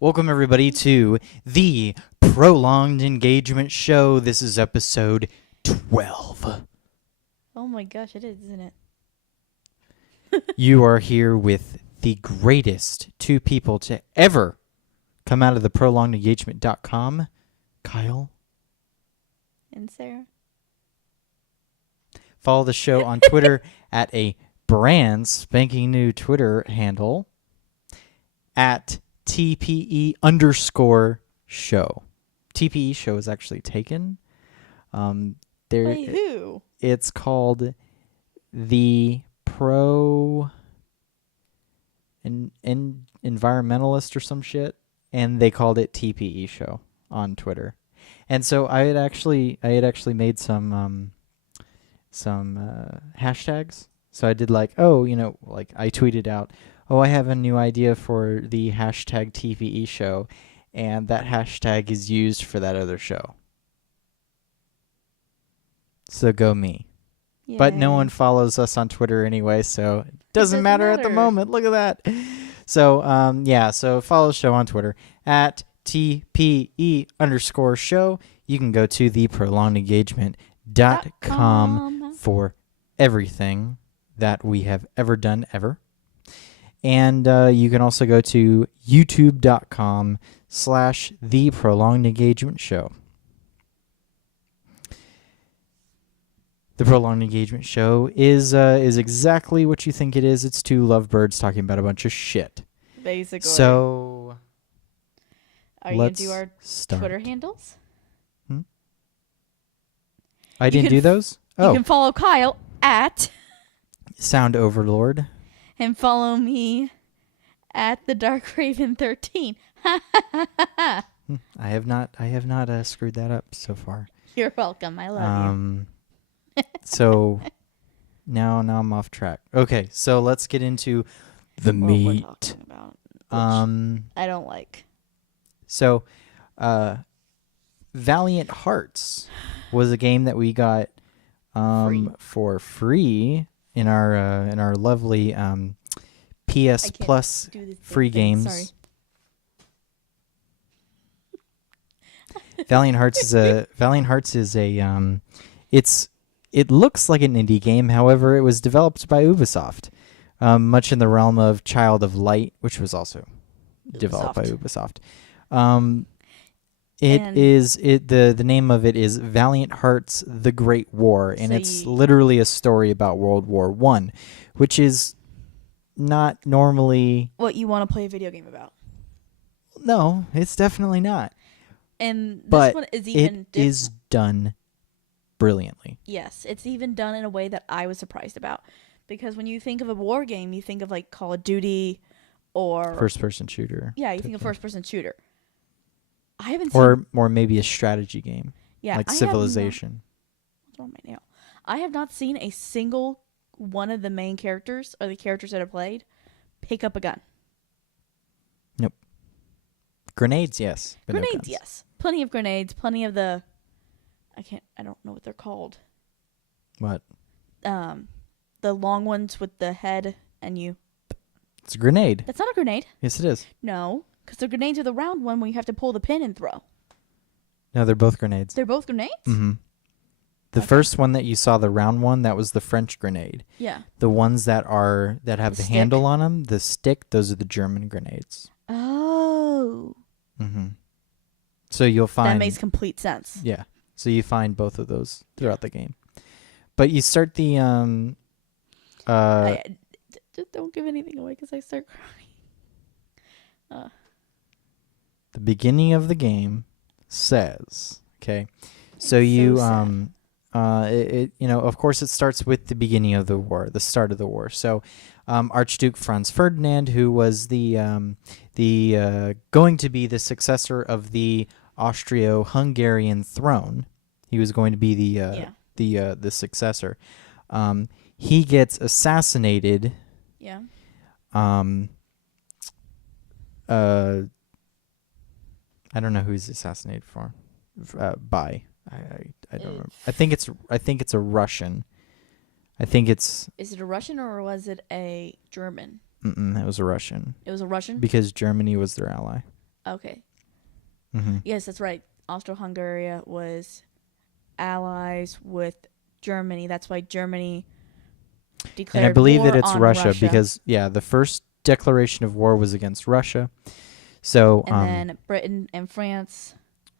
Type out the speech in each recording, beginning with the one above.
Welcome everybody to the Prolonged Engagement Show. This is episode 12. Oh my gosh, it is, isn't it? You are here with the greatest two people to ever come out of the prolongedengagement.com, Kyle. And Sarah. Follow the show on Twitter at a brand spanking new Twitter handle at TPE _show. TPE show is actually taken. By who? It's called the environmentalist or some shit, and they called it TPE show on Twitter. And so I had actually made some hashtags. So I did I tweeted out, I have a new idea for the hashtag TPE show, and that hashtag is used for that other show. So go me. Yay. But no one follows us on Twitter anyway, so it doesn't matter at the moment. Look at that. So, so follow the show on Twitter at TPE _show. You can go to theprolongedengagement.com for everything that we have ever done ever. And you can also go to youtube.com/theprolongedengagement-show. The Prolonged Engagement Show is exactly what you think it is. It's two lovebirds talking about a bunch of shit. Basically. So, are you going to do our start. Twitter handles? I didn't do those? You can follow Kyle at Sound Overlord. and follow me at the Dark Raven 13. I have not screwed that up so far. You're welcome. I love you. So now I'm off track. Okay, so let's get into the meat. We're talking about, I don't like. So, Valiant Hearts was a game that we got for free in our lovely PS Plus free games. Sorry. Valiant Hearts is it looks like an indie game. However, it was developed by Ubisoft, much in the realm of Child of Light, which was also developed by Ubisoft. The name of it is Valiant Hearts: The Great War, and it's literally a story about World War I, which is not normally what you want to play a video game about. No, it's definitely not. And this one is even it is done brilliantly. Yes, it's even done in a way that I was surprised about, because when you think of a war game, you think of like Call of Duty or first-person shooter. Yeah, you think of first-person shooter. I haven't seen or maybe a strategy game. Yeah, like Civilization. What's wrong with my nail? I have not seen a single one of the main characters or the characters that are played pick up a gun. Nope. Grenades, yes. Grenades, yes. Plenty of grenades. Plenty of the. I don't know what they're called. What? The long ones with the head and you. It's a grenade. That's not a grenade. Yes, it is. No, because the grenades are the round one where you have to pull the pin and throw. No, they're both grenades. They're both grenades? Mm-hmm. The first one that you saw, the round one, that was the French grenade. Yeah. The ones that have the handle on them, the stick, those are the German grenades. Oh. Mm-hmm. So you'll find... That makes complete sense. Yeah. So you find both of those throughout the game. But you start the... don't give anything away because I start crying. The beginning of the game says, okay, so you, of course it starts with the beginning of the war, the start of the war. So Archduke Franz Ferdinand, who was the going to be the successor of the Austro-Hungarian throne, he was going to be the successor. He gets assassinated. Yeah. I don't know who he's assassinated for. By I don't know. I think it's a Russian. I think it's Is it a Russian or was it a German? it was a Russian It was a Russian? because Germany was their ally. Okay. Mm-hmm. Yes, that's right. Austro-Hungary was allies with Germany. That's why Germany declared And I believe war that it's on Russia because the first declaration of war was against Russia. So and then Britain and France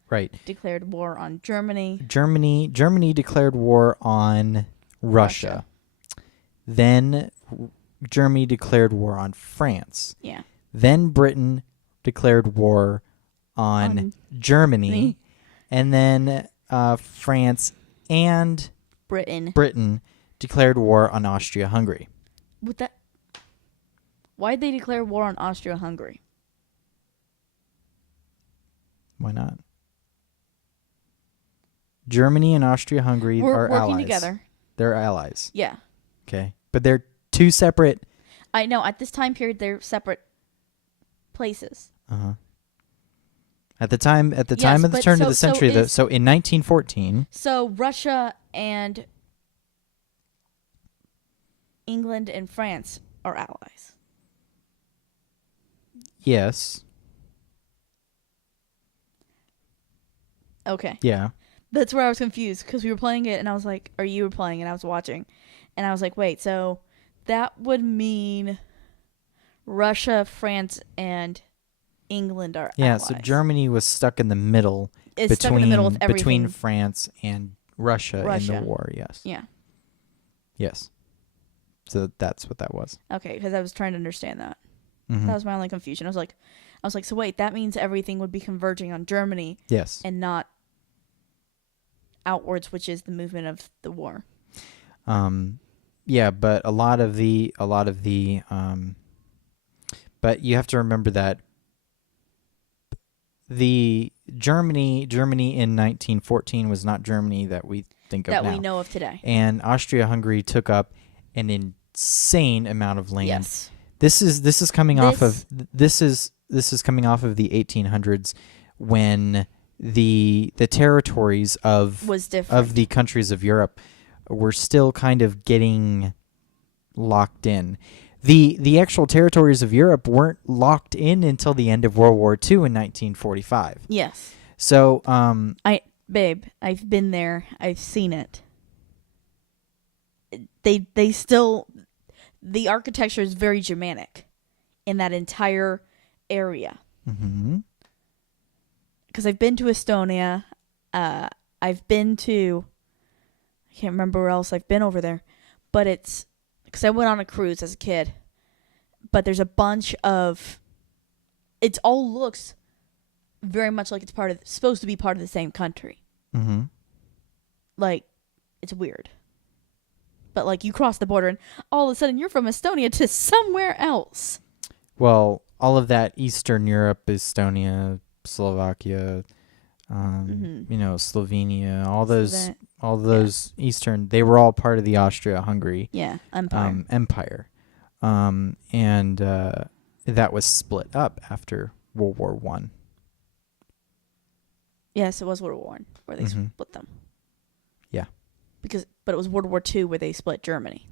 right. declared war on Germany. Germany declared war on Russia. Then Germany declared war on France. Yeah. Then Britain declared war on Germany. And then France and Britain declared war on Austria-Hungary. with that. Why did they declare war on Austria-Hungary? Why not? Germany and Austria-Hungary We're are working allies. together. They're allies. Yeah. Okay. But they're two separate. I know. At this time period, they're separate places. Uh-huh. At the time of the but turn of the so century, is- so in 1914, So Russia and England and France are allies. yes, Okay. yeah, That's where I was confused because we were playing it and I was like, or you were playing and I was watching. And I was like, wait, so that would mean Russia, France, and England are yeah. allies. So Germany was stuck in the middle It's stuck in the middle of everything. between France and Russia in the war. Yes, Yeah. yes. So that's what that was. Okay, because I was trying to understand that. Mhm. That was my only confusion. I was like, so wait, that means everything would be converging on Germany Yes. and not outwards, which is the movement of the war. Yeah, but a lot of the but you have to remember that the Germany in 1914 was not Germany that we think of That now. we know of today. And Austria-Hungary took up an insane amount of land. Yes. This is coming off of this is coming off of the 1800s when the territories of Was different. of the countries of Europe were still kind of getting locked in. The actual territories of Europe weren't locked in until the end of World War II in 1945. Yes. So Babe, I've been there. I've seen it. They still, the architecture is very Germanic in that entire area. mhm. Because I've been to Estonia. I've been to, I can't remember where else I've been over there, but it's because I went on a cruise as a kid. But there's a bunch of, it all looks very much like it's supposed to be part of the same country. Mhm. Like, it's weird. But like you cross the border and all of a sudden you're from Estonia to somewhere else. Well, all of that Eastern Europe, Estonia, Slovakia, Slovenia, all those Eastern, they were all part of the Austria-Hungary Empire. and that was split up after World War One. Yes, it was World War I where they split them. Yeah. But it was World War II where they split Germany.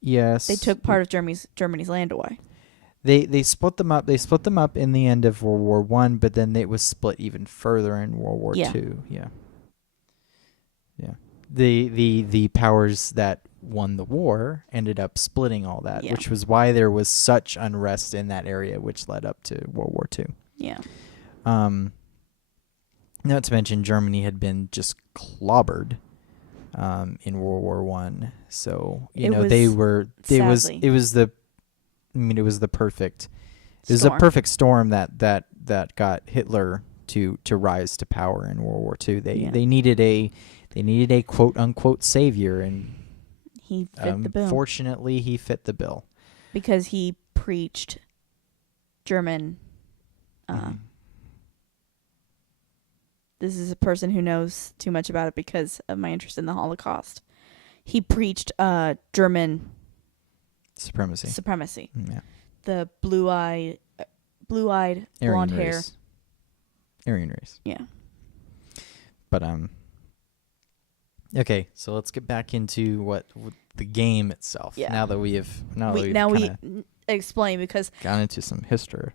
Yes. They took part of Germany's land away. They split them up. They split them up in the end of World War One, but then it was split even further in World War Two. Yeah. Yeah. The powers that won the war ended up splitting all that, which was why there was such unrest in that area, which led up to World War Two. Yeah. Not to mention Germany had been just clobbered in World War One. So, it was the perfect perfect storm that got Hitler to rise to power in World War II. They needed a quote unquote savior, and he fit the bill. Fortunately, he fit the bill because he preached German. This is a person who knows too much about it because of my interest in the Holocaust. He preached German supremacy. Yeah. The blue-eyed, blonde hair. Aryan race. Yeah. But Okay, so let's get back into what the game itself. Yeah. Now that we've Explain because gone into some history.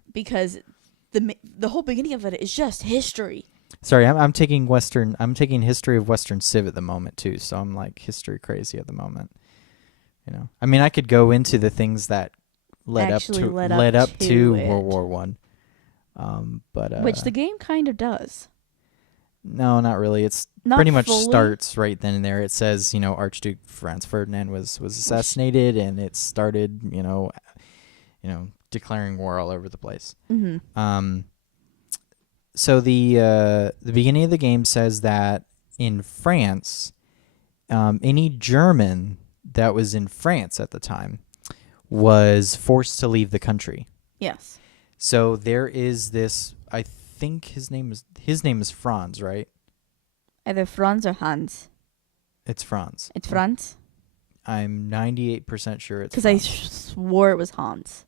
the whole beginning of it is just history. Sorry, I'm taking history of Western Civ at the moment too. So I'm like history crazy at the moment. I mean, I could go into the things that led up to World War One. But which the game kind of does. No, not really. It's Not pretty much fully. starts right then and there. It says, Archduke Franz Ferdinand was assassinated, and it started, declaring war all over the place. Mm-hmm. So the beginning of the game says that in France, any German that was in France at the time was forced to leave the country. Yes. So there is this. I think his name is Franz, right? Either Franz or Hans. It's Franz. It's Franz? I'm 98% sure it's because Franz. I swore it was Hans.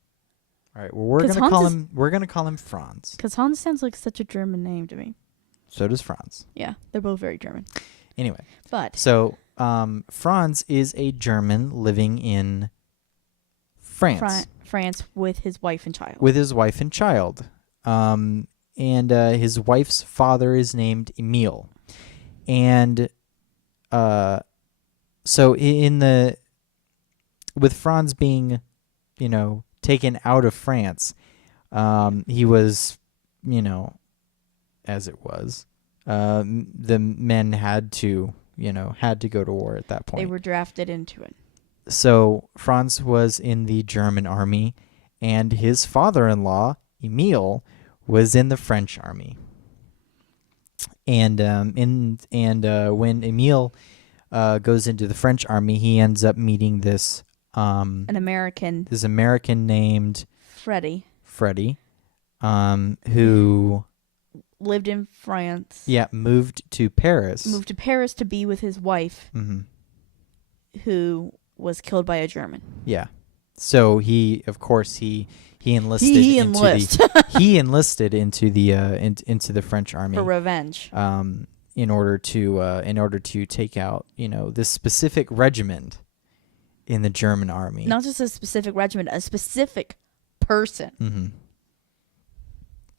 All right. Well, we're gonna call him Franz. Because Hans sounds like such a German name to me. So does Franz. Yeah, they're both very German. Anyway, but so Franz is a German living in France. France with his wife and child. And his wife's father is named Emil. And so with Franz being, taken out of France, he was, as it was, the men had to go to war at that point. They were drafted into it. So Franz was in the German army, and his father-in-law, Emil, was in the French army. And when Emil goes into the French army, he ends up meeting this an American named Freddie, who lived in France. Yeah, moved to Paris to be with his wife, mm-hmm. who was killed by a German. Yeah. So he enlisted into the French army for revenge. In order to take out, this specific regiment in the German army. Not just a specific regiment, a specific person. Mm-hmm.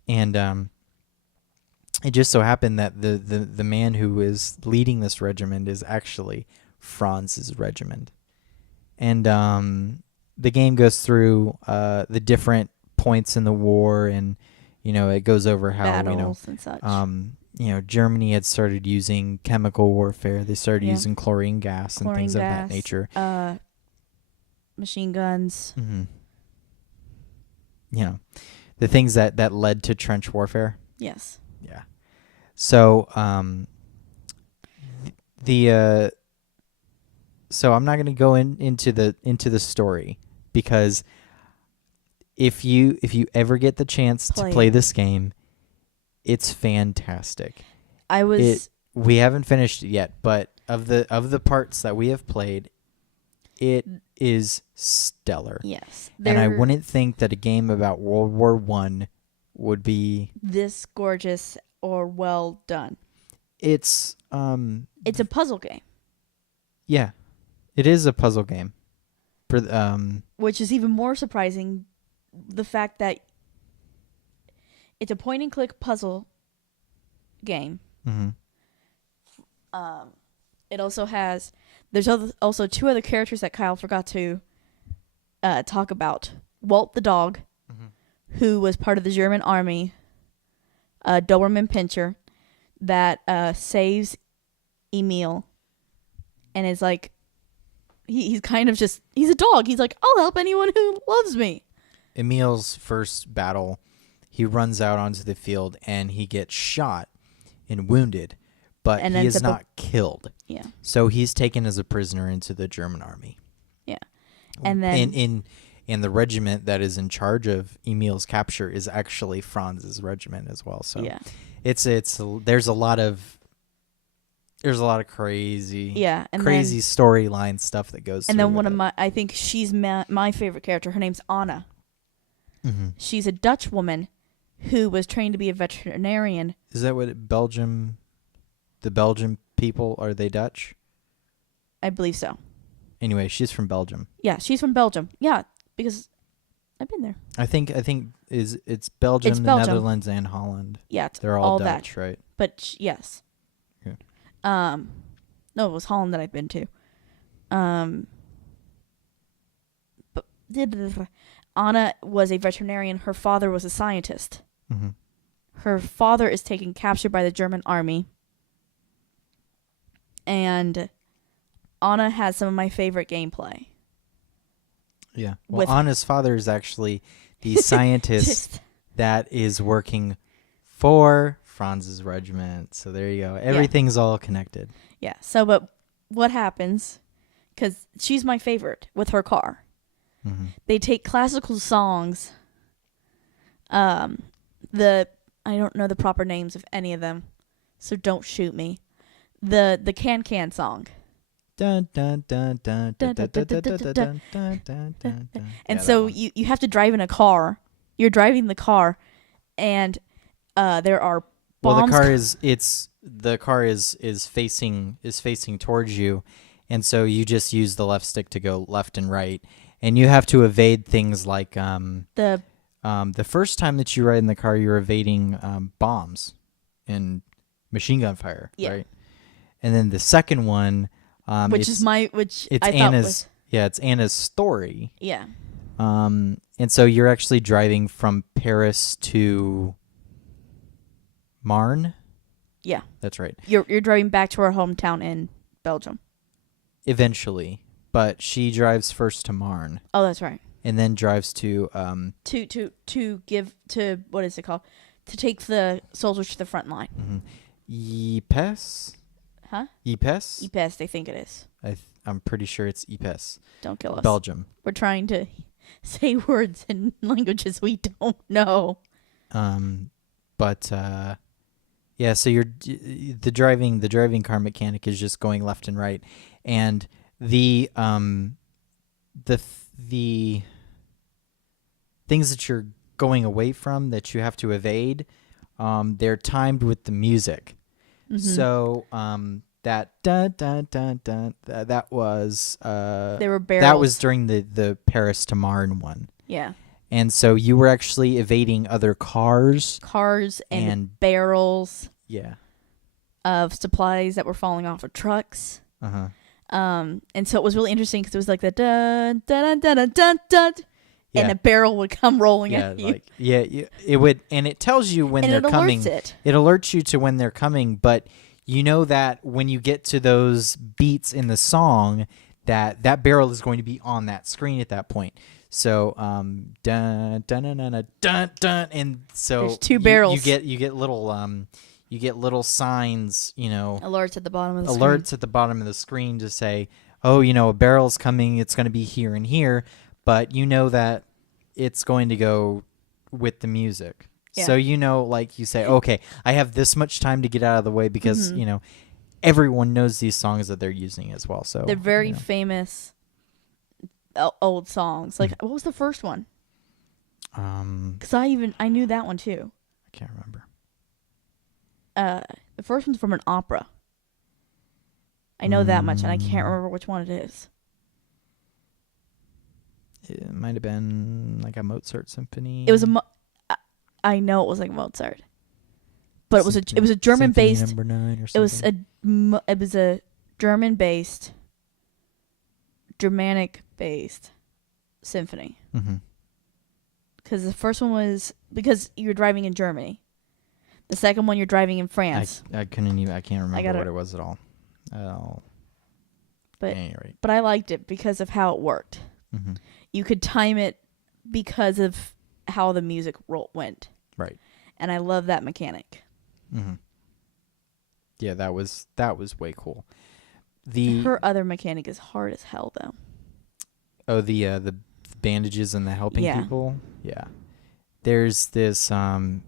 And it just so happened that the man who is leading this regiment is actually Franz's regiment. And the game goes through the different points in the war, and it goes over how battles and such. Germany had started using chemical warfare. They started using chlorine gas and things of that nature. Machine guns. Mm-hmm. The things that led to trench warfare. Yes. Yeah. So so I'm not going to go into the story, because if you ever get the chance to play this game, it's fantastic. We haven't finished it yet, but of the parts that we have played, it is stellar. Yes. And I wouldn't think that a game about World War I would be this gorgeous or well done. It's a puzzle game. Yeah. It is a puzzle game. Which is even more surprising, the fact that it's a point and click puzzle game. Mm-hmm. It also has there's also two other characters that Kyle forgot to talk about. Walt the dog, mm-hmm. who was part of the German army, Doberman Pinscher, that saves Emil, and is like, he's kind of just, he's a dog. He's like, I'll help anyone who loves me. Emil's first battle, he runs out onto the field and he gets shot and wounded, but he is not killed. Yeah. So he's taken as a prisoner into the German army. Yeah. And then and the regiment that is in charge of Emil's capture is actually Franz's regiment as well. So yeah. It's there's a lot of crazy storyline stuff that goes through. And then one of I think she's my favorite character. Her name's Anna. Mm-hmm. She's a Dutch woman who was trained to be a veterinarian. Is that what the Belgian people, are they Dutch? I believe so. Anyway, she's from Belgium. Yeah, she's from Belgium. Yeah, because I've been there. I think it's Belgium, It's the Belgium. Netherlands, and Holland. Yeah, it's They're all that. Dutch, right? But yes. Yeah. No, it was Holland that I've been to. But Anna was a veterinarian. Her father was a scientist. Mm-hmm. Her father is taken captured by the German army. And Anna has some of my favorite gameplay. Yeah. Well, With- Anna's father is actually the scientist that is working for Franz's regiment. So there you go. Everything's all connected. Yeah. So, but what happens? Because she's my favorite with her car. Mm-hmm. They take classical songs. I don't know the proper names of any of them, so don't shoot me. The Can song. Dun, dun, dun, dun, dun, dun, dun, dun, dun, dun, dun, dun, dun. And Yeah, so that one. you have to drive in a car. You're driving the car, and there are bombs. Well, the car is facing towards you, and so you just use the left stick to go left and right, and you have to evade things like the first time that you ride in the car, you're evading bombs and machine gun fire, Yeah. right? And then the second one, which it's I thought Anna's was it's Anna's story. yeah. And so you're actually driving from Paris to Marne. Yeah. That's right. You're driving back to her hometown in Belgium. Eventually, but she drives first to Marne Oh, that's right. and then drives to To give to what is it called? To take the soldiers to the front line. Ypres. Huh? Ypres. Ypres, they think it is. I'm pretty sure it's Ypres, Don't kill us. Belgium. We're trying to say words in languages we don't know. But yeah. So the driving car mechanic is just going left and right, and the things that you're going away from that you have to evade, they're timed with the music. Mm-hmm. So that dun dun dun dun that was There were barrels. that was during the Paris to Marne one. Yeah. And so you were actually evading other cars. Cars and And- barrels Yeah. of supplies that were falling off of trucks. Uh-huh. And so it was really interesting because it was like the dun dun dun dun dun dun, Yeah. and a barrel would come rolling Yeah, at you. like it would, and it tells you when and they're it alerts coming. it. It alerts you to when they're coming, but you know that when you get to those beats in the song, that barrel is going to be on that screen at that point. So dun dun dun dun dun dun, and so There's two barrels. You get little signs, Alerts at the bottom of the alerts at the bottom of the screen to say, oh, a barrel's coming. It's going to be here and here, but you know that it's going to go with the music. Yeah. So like you say, okay, I have this much time to get out of the way because Mhm. Everyone knows these songs that they're using as well. So They're very famous old songs. Like, what was the first one? Because I knew that one too. I can't remember. The first one's from an opera. I know that much, and I can't remember which one it is. It might have been like a Mozart symphony. It was I know it was like Mozart, but it was a German based. Number 9 or It was something. it was a German based, Germanic based symphony. Mm-hmm. Because the first one was because you're driving in Germany. The second one you're driving in France. I couldn't even. I can't remember gotta- what it was at all. But at any rate. but I liked it because of how it worked. Mm-hmm. You could time it because of how the music went. Right. And I love that mechanic. Mm-hmm. Yeah, that was way cool. Her other mechanic is hard as hell, though. The bandages and the helping Yeah. people. Yeah. There's this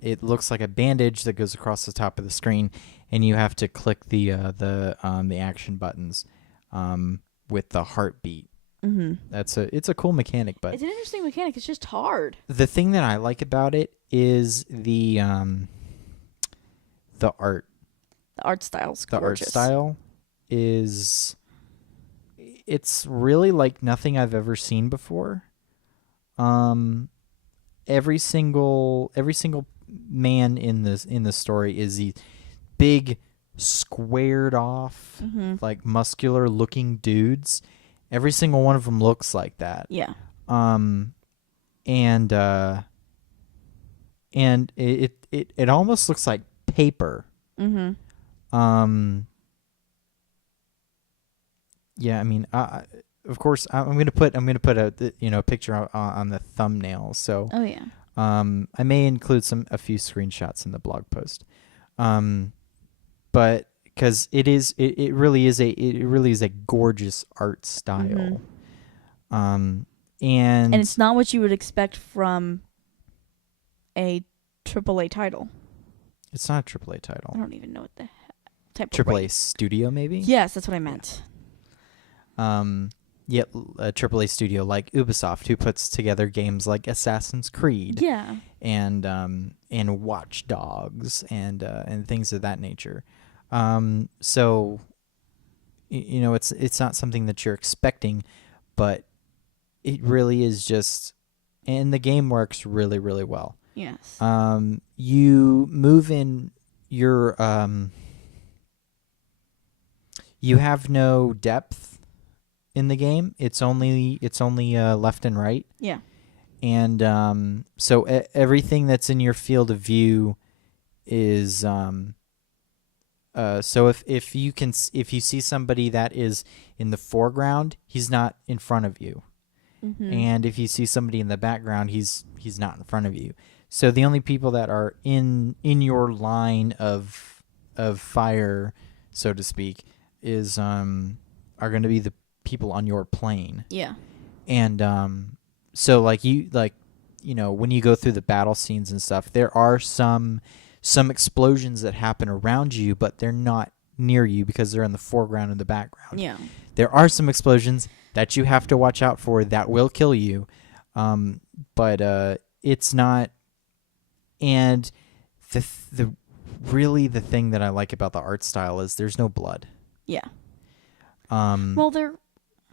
it looks like a bandage that goes across the top of the screen, and you have to click the action buttons with the heartbeat. Mm-hmm. It's a cool mechanic, but It's an interesting mechanic. It's just hard. the thing that I like about it is the art. The art style's The gorgeous. art style is it's really like nothing I've ever seen before. Every single man in the story is the big, squared off, like muscular looking dudes. Every single one of them looks like that. Yeah. And it almost looks like paper. Yeah, I mean, of course, I'm gonna put a picture on the thumbnail. So, Oh yeah. I may include a few screenshots in the blog post. But because it really is a gorgeous art style. And it's not what you would expect from a AAA title. It's not a AAA title. I don't even know what the type of AAA studio, maybe? Yes, that's what I meant. Yeah, a AAA studio like Ubisoft, who puts together games like Assassin's Creed, Yeah, and Watch Dogs and things of that nature. So it's not something that you're expecting, but it really is just, and the game works really, really well. yes. You move in your you have no depth in the game. It's only left and right. Yeah. And so everything that's in your field of view is so if you see somebody that is in the foreground, he's not in front of you. And if you see somebody in the background, he's not in front of you. So the only people that are in your line of fire, so to speak, is are going to be the people on your plane. Yeah. And so when you go through the battle scenes and stuff, there are some explosions that happen around you, but they're not near you because they're in the foreground and the background. Yeah. There are some explosions that you have to watch out for that will kill you, but it's not. And the thing that I like about the art style is there's no blood. Yeah. Well,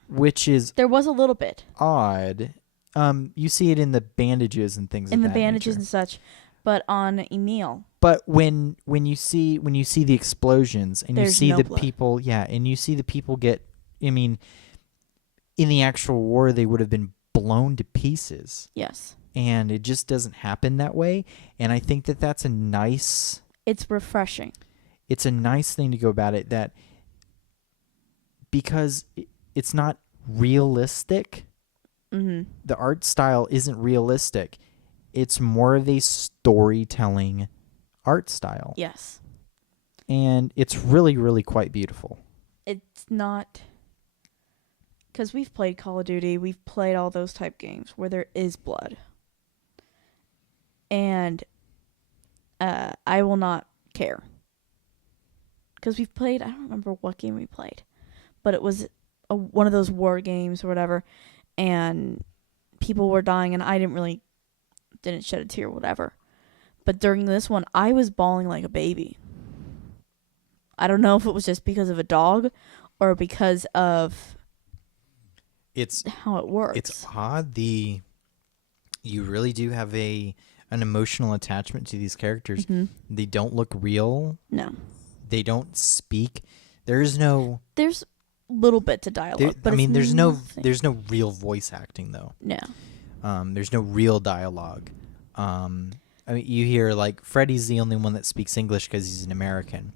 which is there was a little bit odd. You see it in the bandages and things. In of the that bandages nature. and such, but on Emil. But when you see the explosions and There's you see no the blood. people, and you see the people get, I mean, in the actual war they would have been blown to pieces. Yes. And it just doesn't happen that way. And I think that that's a nice. It's refreshing. It's a nice thing to go about it, that because it's not realistic. The art style isn't realistic. It's more of a storytelling art style. Yes. And it's really, really quite beautiful. It's not, because we've played Call of Duty, we've played all those type games where there is blood. And I will not care. Because we've played, I don't remember what game we played, but it was one of those war games or whatever, and people were dying, and I didn't shed a tear or whatever. But during this one, I was bawling like a baby. I don't know if it was just because of a dog or because of how it works. It's odd. You really do have an emotional attachment to these characters. They don't look real. No. They don't speak. There's little bits of dialogue, but there's no real voice acting though. No. There's no real dialogue. You hear like Freddy's the only one that speaks English because he's an American,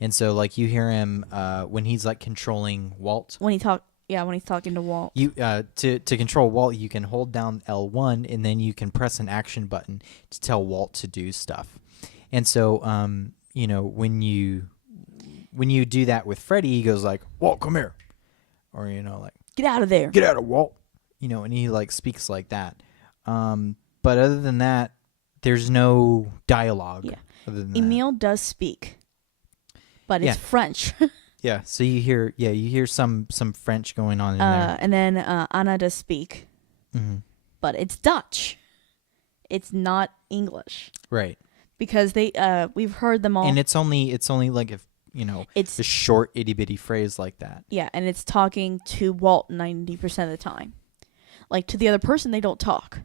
and so like you hear him when he's like controlling Walt. When he's talking to Walt. You to control Walt, you can hold down L1 and then you can press an action button to tell Walt to do stuff. And so when you do that with Freddy, he goes like, "Walt, come here," or like, "Get out of there. Get out of Walt." And he like speaks like that. But other than that, there's no dialogue. Yeah. Other than Emil does speak, but it's French. Yeah. So you hear some French going on in there. And then Anna does speak, but it's Dutch. It's not English. Right. Because we've heard them all. And it's only like if It's a short itty bitty phrase like that. Yeah, and it's talking to Walt 90% of the time. Like, to the other person, they don't talk.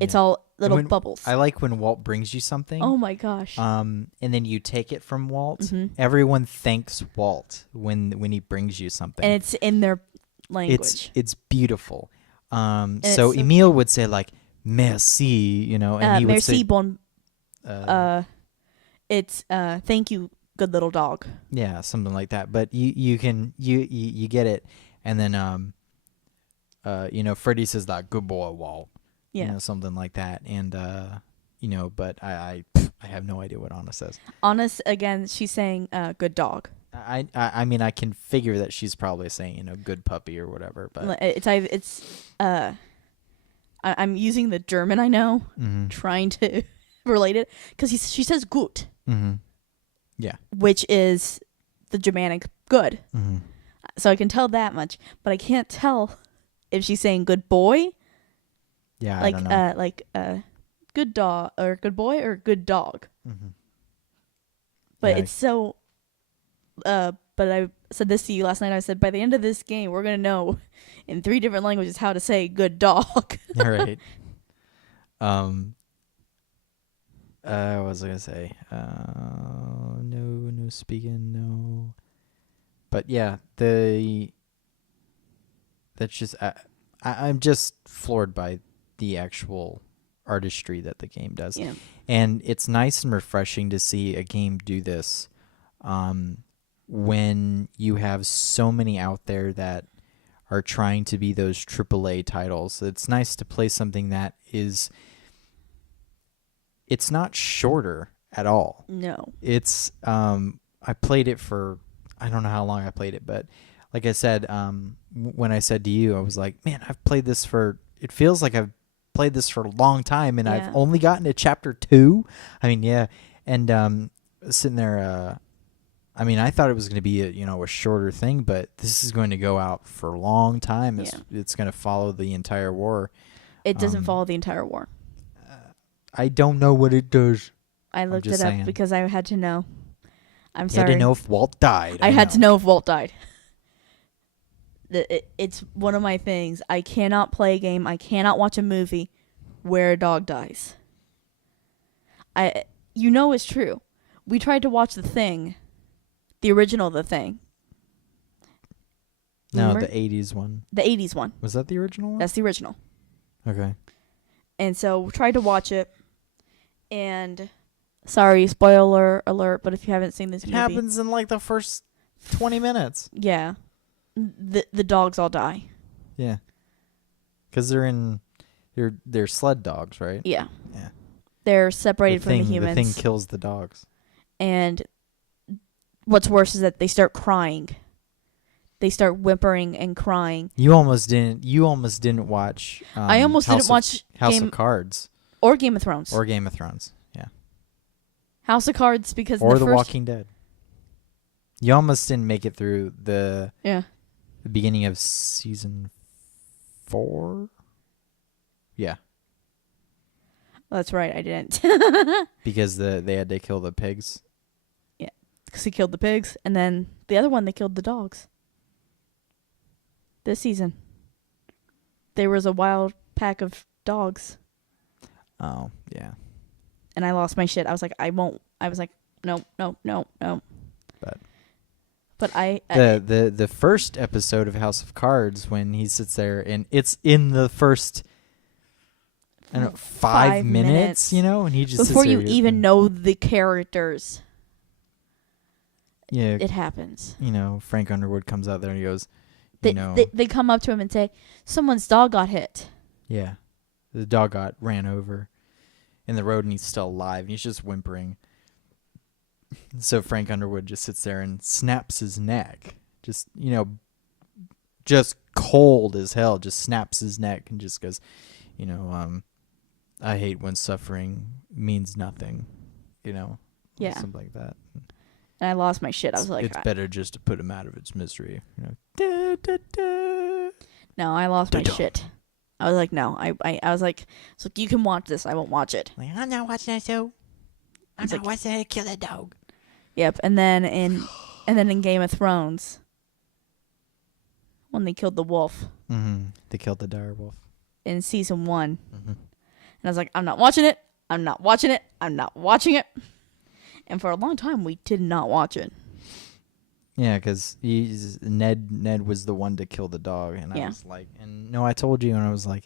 It's all little bubbles. I like when Walt brings you something. Oh my gosh. And then you take it from Walt. Mm-hmm. Everyone thanks Walt when he brings you something. And it's in their language. It's beautiful. So so Emile would say like merci, and he would merci say bon. It's thank you, good little dog. yeah, something like that. But you get it, and then Freddie says that good boy Walt. Yeah. Something like that, and but I have no idea what Anna says. Anna's again, she's saying good dog. I mean I can figure that she's probably saying good puppy or whatever, but I'm using the German I know, trying to relate it because she says gut, yeah, which is the Germanic good. So I can tell that much, but I can't tell if she's saying good boy. Yeah, like I don't know. Good dog or good boy or good dog. But Yeah, it's so. But I said this to you last night. I said by the end of this game, we're gonna know in 3 different languages how to say good dog. All right. What was I gonna say? No speaking, no. But yeah, that's just I'm just floored by the actual artistry that the game does. Yeah. And it's nice and refreshing to see a game do this when you have so many out there that are trying to be those AAA titles. It's nice to play something that is... It's not shorter at all. No. It's... I played it for... I don't know how long I played it, but like I said, when I said to you, I was like, man, I've played this for... It feels like I've played this for a long time, and I've only gotten to chapter 2. I mean, yeah. And sitting there... I mean, I thought it was going to be a shorter thing, but this is going to go out for a long time. It's going to follow the entire war. It doesn't follow the entire war. I don't know what it does. I looked it up because I had to know. I'm sorry. I had to know if Walt died. I had to know if Walt died. It's one of my things. I cannot play a game. I cannot watch a movie where a dog dies. It's true. We tried to watch The Thing. The original The Thing. Remember? No, the 80s one. The 80s one. Was that the original one? That's the original. Okay. And so we tried to watch it. And, sorry, spoiler alert, but if you haven't seen this movie. It happens in like the first 20 minutes. Yeah. The dogs all die. Yeah. Because they're sled dogs, right? Yeah. Yeah. They're separated from the humans. The thing kills the dogs. And what's worse is that they start crying. They start whimpering and crying. You almost didn't watch. I almost didn't watch House of Cards or Game of Thrones. Yeah. House of Cards because or The Walking Dead. You almost didn't make it through the beginning of season 4. Yeah. That's right. I didn't because they had to kill the pigs. Yeah, because he killed the pigs, and then the other one they killed the dogs. This season, there was a wild pack of dogs. Oh yeah. And I lost my shit. I was like, I won't. I was like, no. But the first episode of House of Cards, when he sits there and it's in the first, I don't know, 5 minutes, and he just before sits you there, even know the characters. Yeah, it happens. Frank Underwood comes out there and he goes, they come up to him and say, someone's dog got hit. Yeah, the dog ran over in the road and he's still alive and he's just whimpering. So Frank Underwood just sits there and snaps his neck. Just cold as hell. Just snaps his neck and just goes, I hate when suffering means nothing. Yeah. Something like that. And I lost my shit. I was like, it's better just to put him out of its misery. No, I lost my shit. I was like, no. I was like, so you can watch this. I won't watch it. I'm not watching that show. I'm not watching it kill that dog. Yep. And then in And then in Game of Thrones, when they killed the wolf They killed the dire wolf. in season 1. Mm-hmm. And I was like, I'm not watching it. I'm not watching it. I'm not watching it. And for a long time, we did not watch it. Yeah, because Ned was the one to kill the dog, and I was like, and no, I told you, and I was like,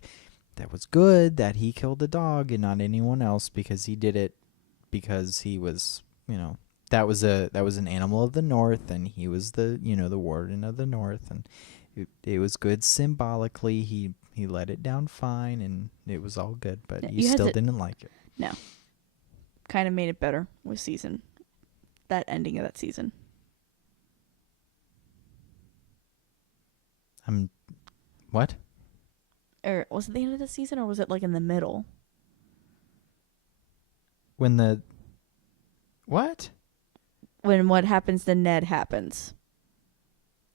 that was good that he killed the dog and not anyone else, because he did it because he was, that was an animal of the North, and he was the the warden of the North, and it was good symbolically. He let it down fine, and it was all good, but you still didn't like it. No. Kind of made it better with that ending of that season. What? Or was it the end of the season, or was it like in the middle? What? When what happens to Ned happens.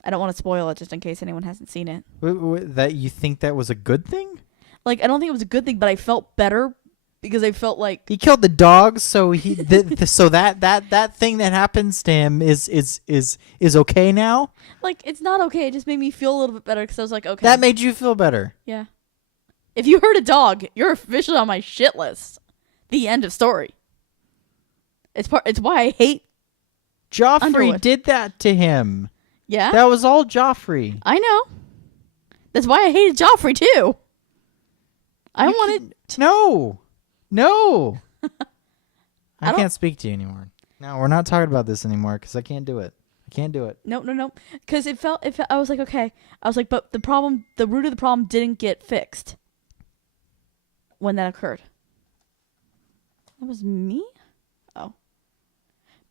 I don't want to spoil it just in case anyone hasn't seen it. That you think that was a good thing? Like, I don't think it was a good thing, but I felt better because I felt like he killed the dog, so so that thing that happens to him is okay now. Like, it's not okay. It just made me feel a little bit better because I was like, okay, that made you feel better. Yeah. If you hurt a dog, you're officially on my shit list. The end of story. It's why I hate Joffrey Underwood. did that to him. Yeah? That was all Joffrey. I know. That's why I hated Joffrey, too. I wanted... No. I can't speak to you anymore. No, we're not talking about this anymore because I can't do it. No. Because it felt, I was like, okay. I was like, but the root of the problem didn't get fixed when that occurred. That was me? Oh.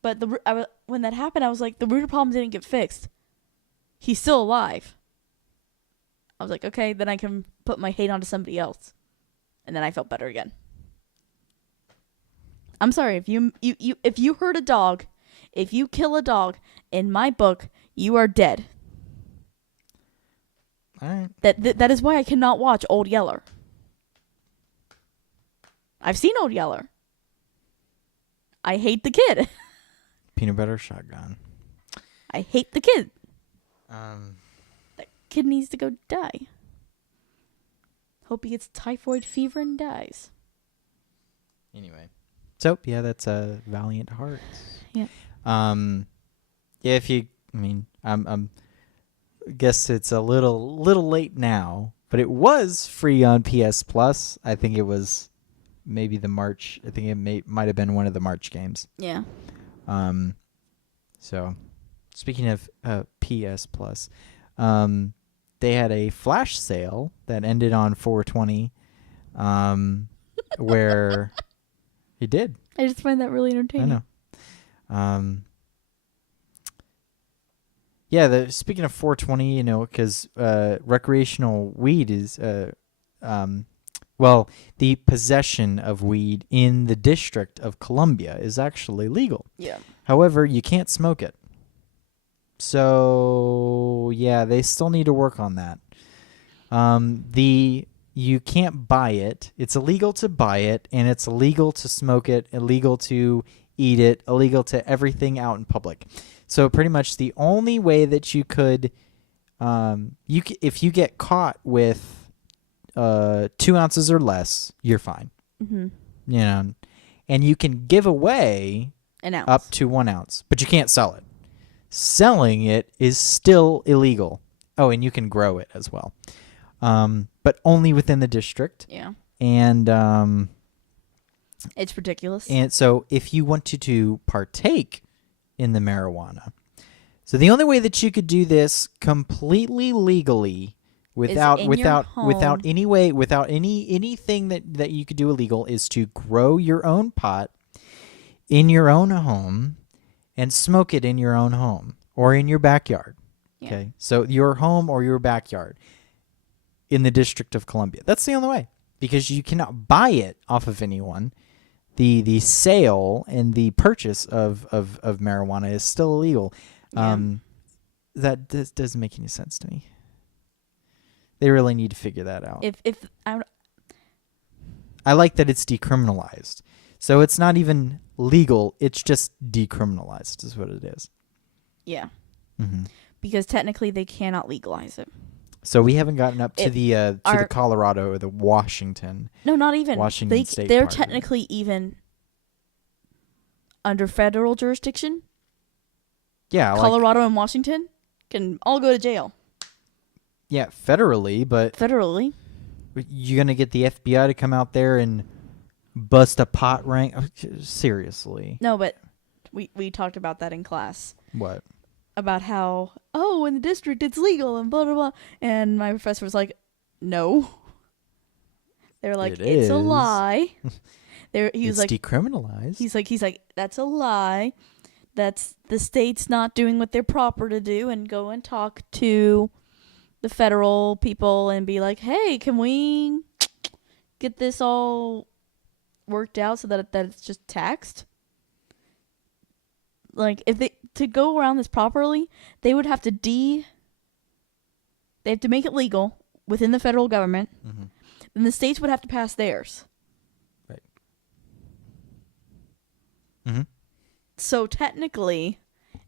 But when that happened, I was like, the root of the problem didn't get fixed. He's still alive. I was like, okay, then I can put my hate onto somebody else. And then I felt better again. I'm sorry, if you hurt a dog, if you kill a dog, in my book, you are dead. All right. That is why I cannot watch Old Yeller. I've seen Old Yeller. I hate the kid. Peanut butter shotgun. I hate the kid. That kid needs to go die. Hope he gets typhoid fever and dies. Anyway. So, yeah, that's Valiant Hearts. Yeah. Yeah, guess it's a little late now, but it was free on PS Plus. I think it was maybe the March. I think it might have been one of the March games. Yeah. So, speaking of PS Plus, they had a flash sale that ended on 4/20, where it did. I just find that really entertaining. I know. Yeah, speaking of 4/20, because recreational weed is, the possession of weed in the District of Columbia is actually legal. Yeah. However, you can't smoke it. So, yeah, they still need to work on that. You can't buy it. It's illegal to buy it, and it's illegal to smoke it, illegal to eat it, illegal to everything out in public. So pretty much the only way that you could, if you get caught with 2 ounces or less, you're fine. Mm-hmm. And you can give away an ounce. Up to 1 ounce, but you can't sell it. Selling it is still illegal. Oh, and you can grow it as well, but only within the district. Yeah. And it's ridiculous. And so if you wanted to partake in the marijuana, so the only way that you could do this completely legally without anything that you could do illegal is to grow your own pot in your own home and smoke it in your own home or in your backyard. Yeah. Okay. So your home or your backyard in the District of Columbia. That's the only way, because you cannot buy it off of anyone. The sale and the purchase of marijuana is still illegal. Yeah. That doesn't make any sense to me. They really need to figure that out. I like that it's decriminalized. So it's not even legal, it's just decriminalized is what it is. Yeah. Hmm. Because technically they cannot legalize it. So we haven't gotten up to It- the Colorado or the Washington No, not even. Washington State They're part of it. technically even under federal jurisdiction. Yeah, Colorado and Washington can all go to jail. Yeah, federally, but Federally. you're going to get the FBI to come out there and bust a pot ring? Seriously. No, but we talked about that in class. What? About how, in the district it's legal and blah, blah, blah. And my professor was like, no. They were like, It it's a is. lie. He was It's like, decriminalized. he's like, that's a lie. That's the state's not doing what they're proper to do, and go and talk to the federal people and be like, hey, can we get this all worked out so that it's just taxed? Like, if they to go around this properly, they would have to they have to make it legal within the federal government. Mm-hmm. Then the states would have to pass theirs. Right. Mm-hmm. So technically,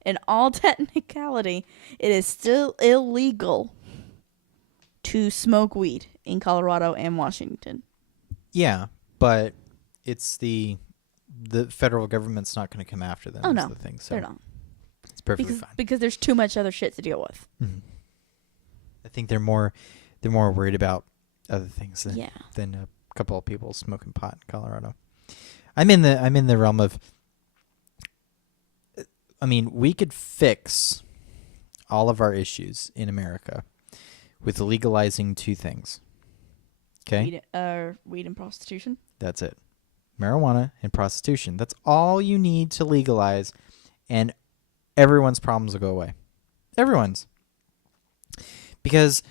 in all technicality, it is still illegal to smoke weed in Colorado and Washington. Yeah, but it's the federal government's not going to come after them. Oh, is no. the thing. So They're not. it's perfectly fine. Because there's too much other shit to deal with. Mm-hmm. I think they're more worried about other things Yeah. than a couple of people smoking pot in Colorado. I'm in the realm of. I mean, we could fix all of our issues in America with legalizing two things. Okay? Weed and prostitution. That's it. Marijuana and prostitution. That's all you need to legalize, and everyone's problems will go away. Everyone's. Because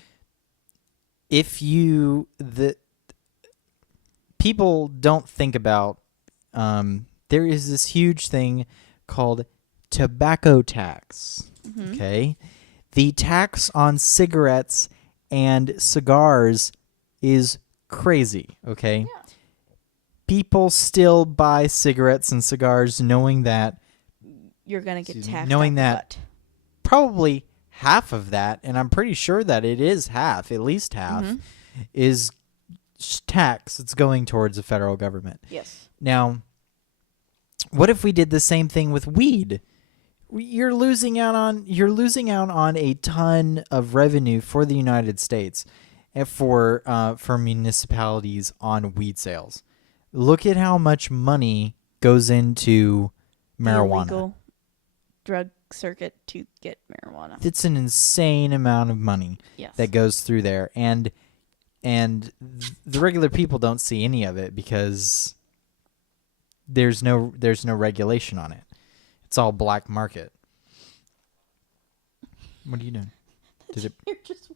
people don't think about, there is this huge thing called tobacco tax. Mm-hmm. Okay? The tax on cigarettes and cigars is crazy, okay? Yeah. People still buy cigarettes and cigars knowing that You're going to get taxed. knowing off the that butt. probably half of that, and I'm pretty sure that it is half, at least half, Mm-hmm. is tax that's going towards the federal government. Yes. Now, what if we did the same thing with weed? You're losing out on a ton of revenue for the United States and for municipalities on weed sales. Look at how much money goes into marijuana. The illegal drug circuit to get marijuana. It's an insane amount of money Yes. that goes through there, and the regular people don't see any of it because there's no regulation on it. It's all black market. What are you doing? Did it? You're just.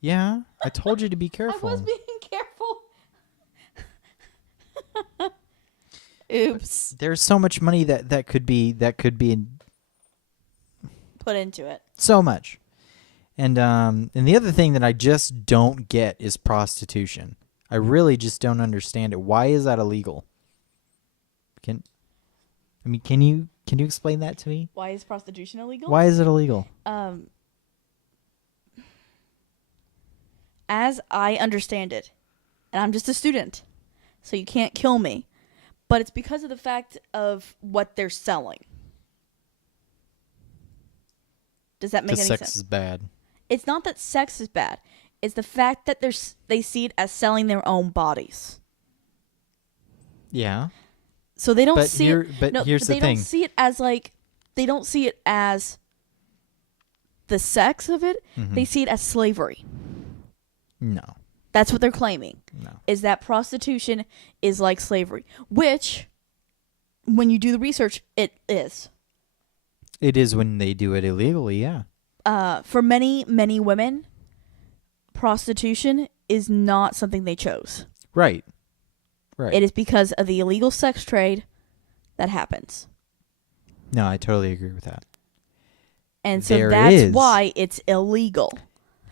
Yeah, I told you to be careful. I was being careful. Oops. There's so much money that could be Put into it. so much. And the other thing that I just don't get is prostitution. I really just don't understand it. Why is that illegal? Can you explain that to me? Why is prostitution illegal? Why is it illegal? As I understand it, and I'm just a student, so you can't kill me, but it's because of the fact of what they're selling. Does that make Because any sex sense? is bad. It's not that sex is bad. It's the fact that they see it as selling their own bodies. Yeah. So they don't But see here- it. but no, here's but the they thing. don't see it as they don't see it as the sex of it. Mhm. They see it as slavery. No. That's what they're claiming. No. Is that prostitution is like slavery, which, when you do the research, it is. It is when they do it illegally, yeah. For many, many women, prostitution is not something they chose. Right. Right. It is because of the illegal sex trade that happens. No, I totally agree with that. And so There that's is. why it's illegal.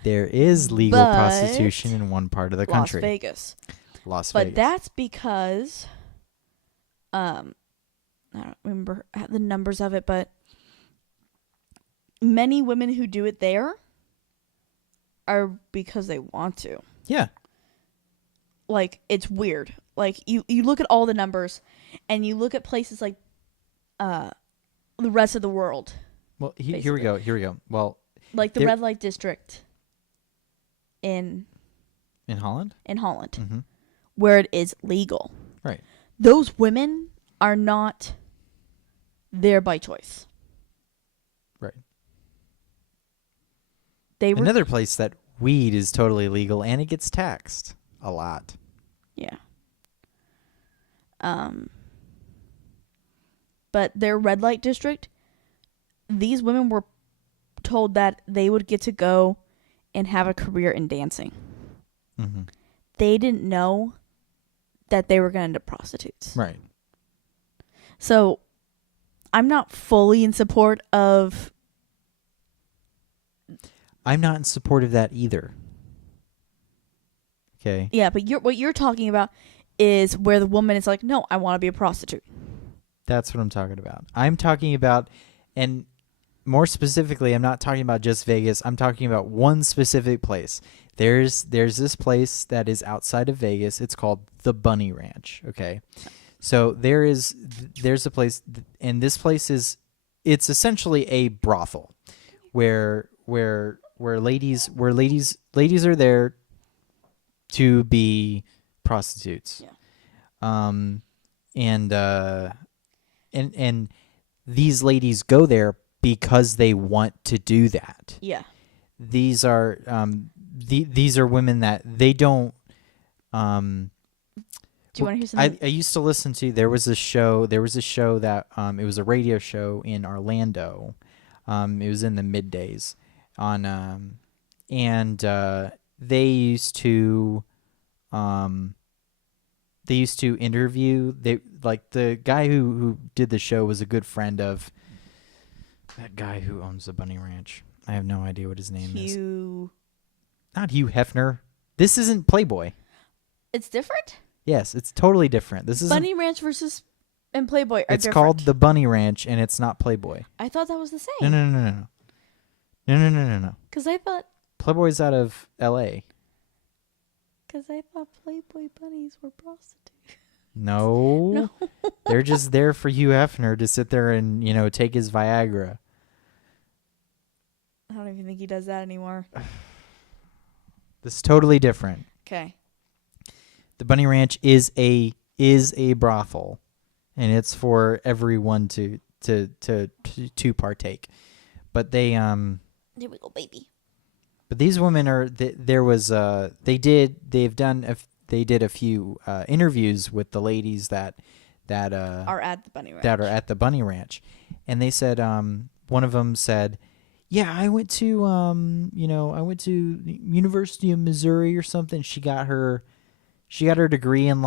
There is legal But prostitution in one part of the country. Las Vegas. Las But Vegas. that's because I don't remember the numbers of it, but many women who do it there are because they want to. Yeah. Like, it's weird. Like, you look at all the numbers, and you look at places like the rest of the world. Well, here we go. Well, Like the red light district in Holland? In Holland, Mm-hmm. where it is legal. Right. Those women are not there by choice. Right. They were Another place that weed is totally legal and it gets taxed a lot. Yeah. But their red light district, these women were told that they would get to go and have a career in dancing. Mm-hmm. They didn't know that they were going to end up prostitutes. Right. So I'm not fully in support of... I'm not in support of that either. Okay. Yeah, but what you're talking about is where the woman is like, no, I want to be a prostitute. That's what I'm talking about. I'm talking about, and more specifically, I'm not talking about just Vegas. I'm talking about one specific place. There's this place that is outside of Vegas. It's called the Bunny Ranch. Okay. So there's a place, and this place it's essentially a brothel where ladies are there to be prostitutes. Yeah. And these ladies go there because they want to do that. Yeah. These are these are women that they don't. Do you want to hear something? I used to listen to. There was a show that it was a radio show in Orlando. It was in the middays on and they used to interview the guy who did the show was a good friend of that guy who owns the Bunny Ranch. I have no idea what his name is. Not Hugh Hefner. This isn't Playboy. It's different? Yes, it's totally different. This is Bunny Ranch versus and Playboy are It's different. called the Bunny Ranch and it's not Playboy. I thought that was the same. No. Because I thought Playboy's out of L.A. Playboy bunnies were prostitutes. No. They're just there for Hugh Hefner to sit there and, take his Viagra. I don't even think he does that anymore. This is totally different. Okay. The Bunny Ranch is a brothel, and it's for everyone to partake. But they There we go, baby. But these women are they did a few interviews with the ladies that Are at the Bunny Ranch. that are at the Bunny Ranch, and they said one of them said, "Yeah, I went to the University of Missouri or something. She got her degree in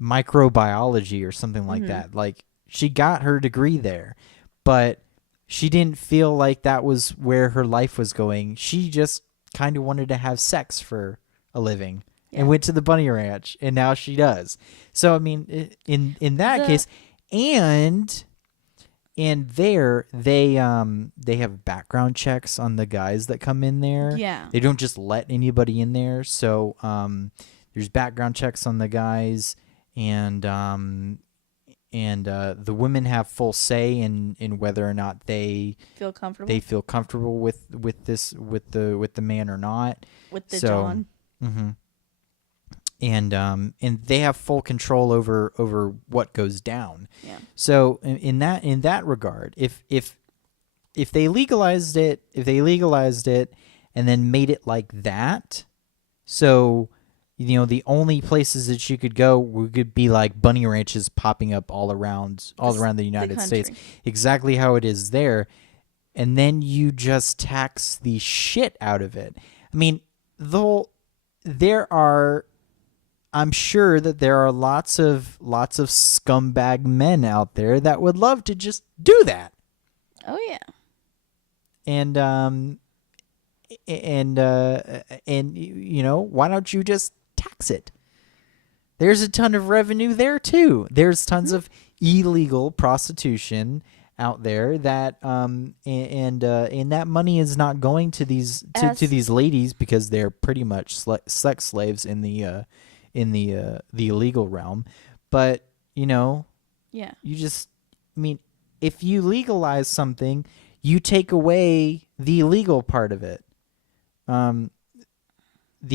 microbiology or something like that. Like she got her degree there, but she didn't feel like that was where her life was going. She just kind of wanted to have sex for a living and went to the Bunny Ranch, and now she does. So I mean, in that case, and there they have background checks on the guys that come in there. Yeah. They don't just let anybody in there. So there's background checks on the guys, and the women have full say in whether or not they feel comfortable. They feel comfortable with the man or not. With the John. Mm-hmm. And they have full control over what goes down. Yeah. So in that regard, if they legalized it, and then made it like that, so the only places that you could go would be like bunny ranches popping up all around the United States, exactly how it is there, and then you just tax the shit out of it. I mean, I'm sure that there are lots of scumbag men out there that would love to just do that. Oh yeah. And why don't you just tax it? There's a ton of revenue there too. There's tons of illegal prostitution out there that and that money is not going to to these ladies because they're pretty much sex slaves in the illegal realm. But Yeah. you just, I mean, if you legalize something, you take away the illegal part of it. The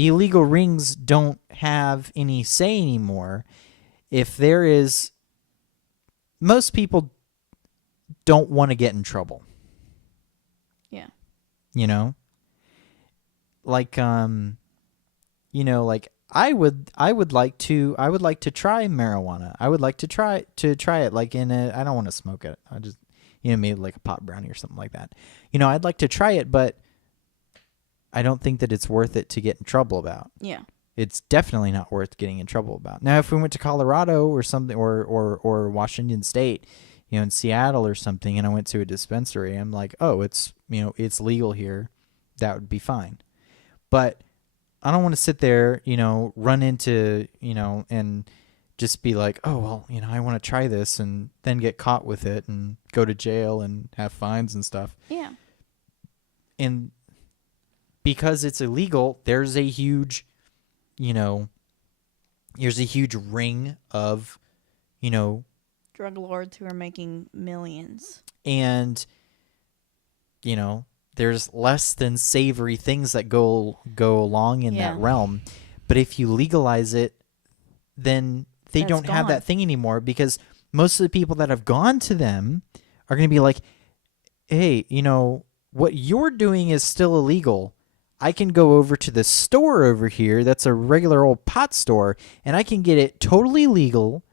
illegal rings don't have any say anymore. If there is, most people don't want to get in trouble. Yeah. Like like I would like to try marijuana. I would like to try it like I don't want to smoke it. I just maybe like a pot brownie or something like that. I'd like to try it, but I don't think that it's worth it to get in trouble about. Yeah. It's definitely not worth getting in trouble about. Now, if we went to Colorado or something, or Washington State, in Seattle or something, and I went to a dispensary, I'm like, oh, it's it's legal here, that would be fine. But I don't want to sit there, run into, and just be like, oh, well, I want to try this and then get caught with it and go to jail and have fines and stuff. Yeah. And because it's illegal, there's a huge, ring of, drug lords who are making millions. And, there's less than savory things that go along in that realm. But if you legalize it, then they don't have that thing anymore, because most of the people that have gone to them are going to be like, hey, what you're doing is still illegal. I can go over to the store over here that's a regular old pot store, and I can get it totally legal,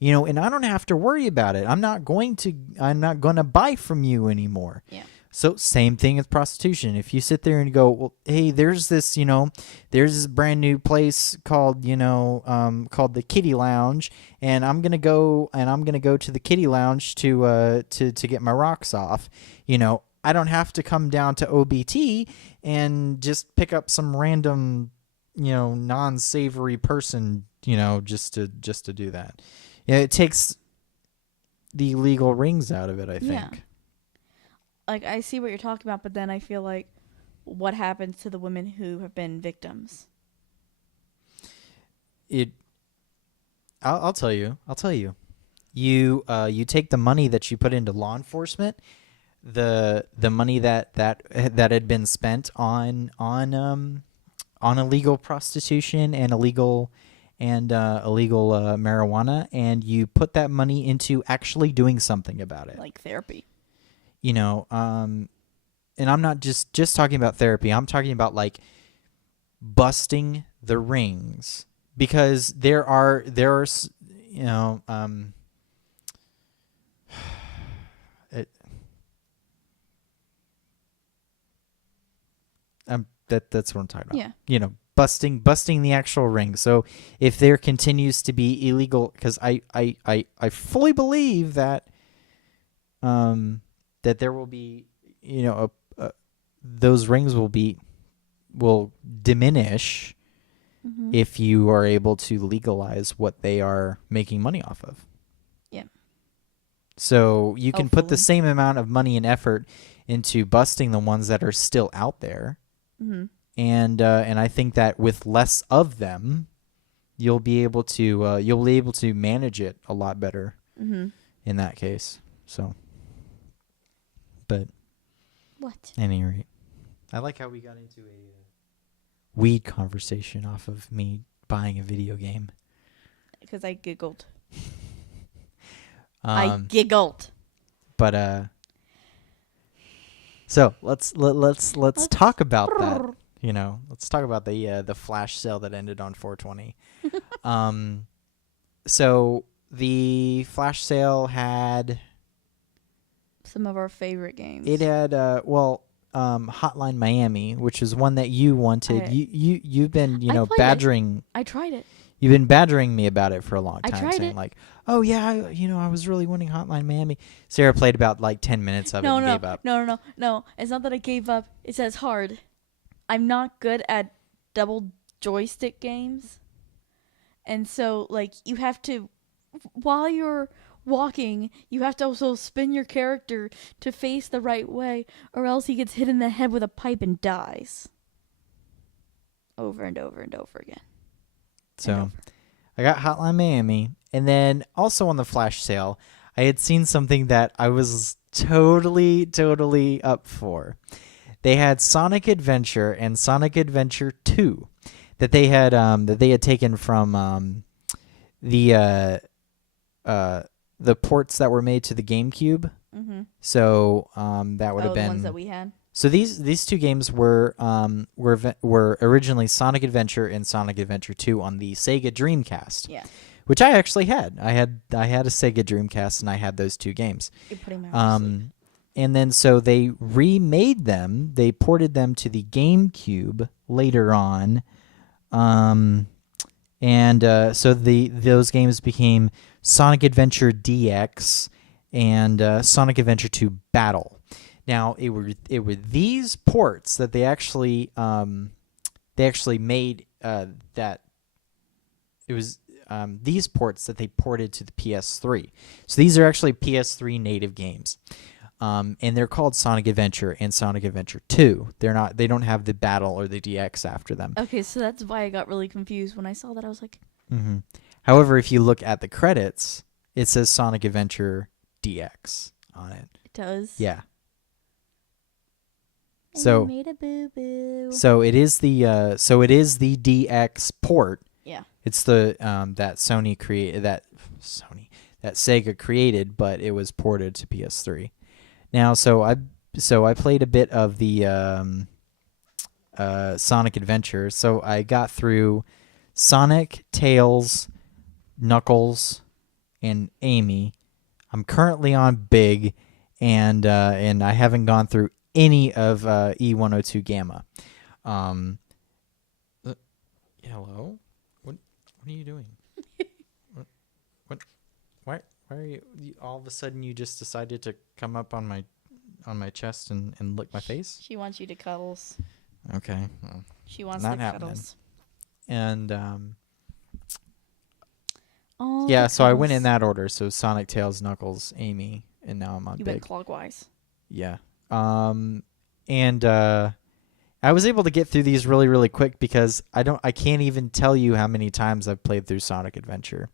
and I don't have to worry about it. I'm not going to buy from you anymore. Yeah. So same thing with prostitution. If you sit there and go, well, hey, there's this brand new place called the Kitty Lounge, and I'm gonna go to the Kitty Lounge to get my rocks off. I don't have to come down to OBT and just pick up some random, non-savory person, just to do that. Yeah, it takes the legal rings out of it, I think. Yeah. Like, I see what you're talking about, but then I feel like, what happens to the women who have been victims? I'll tell you. You take the money that you put into law enforcement, the money that had been spent on illegal prostitution and illegal marijuana, and you put that money into actually doing something about it, like therapy. And I'm not just talking about therapy. I'm talking about like busting the rings, because there are that's what I'm talking about. Yeah. Busting the actual ring. So if there continues to be illegal, because I fully believe that that there will be, those rings will diminish if you are able to legalize what they are making money off of. Yeah. So you can put the same amount of money and effort into busting the ones that are still out there. Mm-hmm. And I think that with less of them, you'll be able to manage it a lot better in that case. So, but what? At any rate, I like how we got into a weed conversation off of me buying a video game. Because I giggled. But so let's talk about that. Let's talk about the flash sale that ended on 420. So the flash sale had some of our favorite games. It had Hotline Miami, which is one that you wanted. You've been badgering. I tried it. You've been badgering me about it for a long time, I tried saying it. like, "Oh yeah, I was really wanting Hotline Miami." Sarah played about like 10 minutes of it and gave up. No. It's not that I gave up. It says hard. I'm not good at double joystick games, and so like you have to while you're walking, you have to also spin your character to face the right way, or else he gets hit in the head with a pipe and dies. Over and over and over again. So I got Hotline Miami, and then also on the flash sale, I had seen something that I was totally up for. They had Sonic Adventure and Sonic Adventure 2 that they had taken from the ports that were made to the GameCube. Mm-hmm. So that would have been the ones that we had. So these two games were originally Sonic Adventure and Sonic Adventure 2 on the Sega Dreamcast. Yeah. Which I actually had. I had a Sega Dreamcast and I had those two games. You're putting my and then so they remade them. They ported them to the GameCube later on. So those games became Sonic Adventure DX and Sonic Adventure 2 Battle. Now it were these ports that they actually made that it was these ports that they ported to the PS3. So these are actually PS3 native games. And they're called Sonic Adventure and Sonic Adventure 2. They don't have the Battle or the DX after them. Okay, so that's why I got really confused when I saw that. I was like, Mm-hmm. However, if you look at the credits, it says Sonic Adventure DX on it. it does. Yeah. And So you made a boo-boo. So it is the DX port. Yeah. It's the that Sega created, but it was ported to PS3. Now, so I played a bit of the Sonic Adventure. So I got through Sonic, Tails, Knuckles, and Amy. I'm currently on Big, and I haven't gone through any of E102 Gamma. Hello? What are you doing? Why are you all of a sudden you just decided to come up on my chest and lick my face? She wants you to cuddles. Okay. Well, She wants not the happening. cuddles. And Oh, yeah, the so I went in cuddles. that order. So Sonic, Tails, Knuckles, Amy, and now I'm on You Big. went clockwise. Yeah. And I was able to get through these really, really quick because I can't even tell you how many times I've played through Sonic Adventure.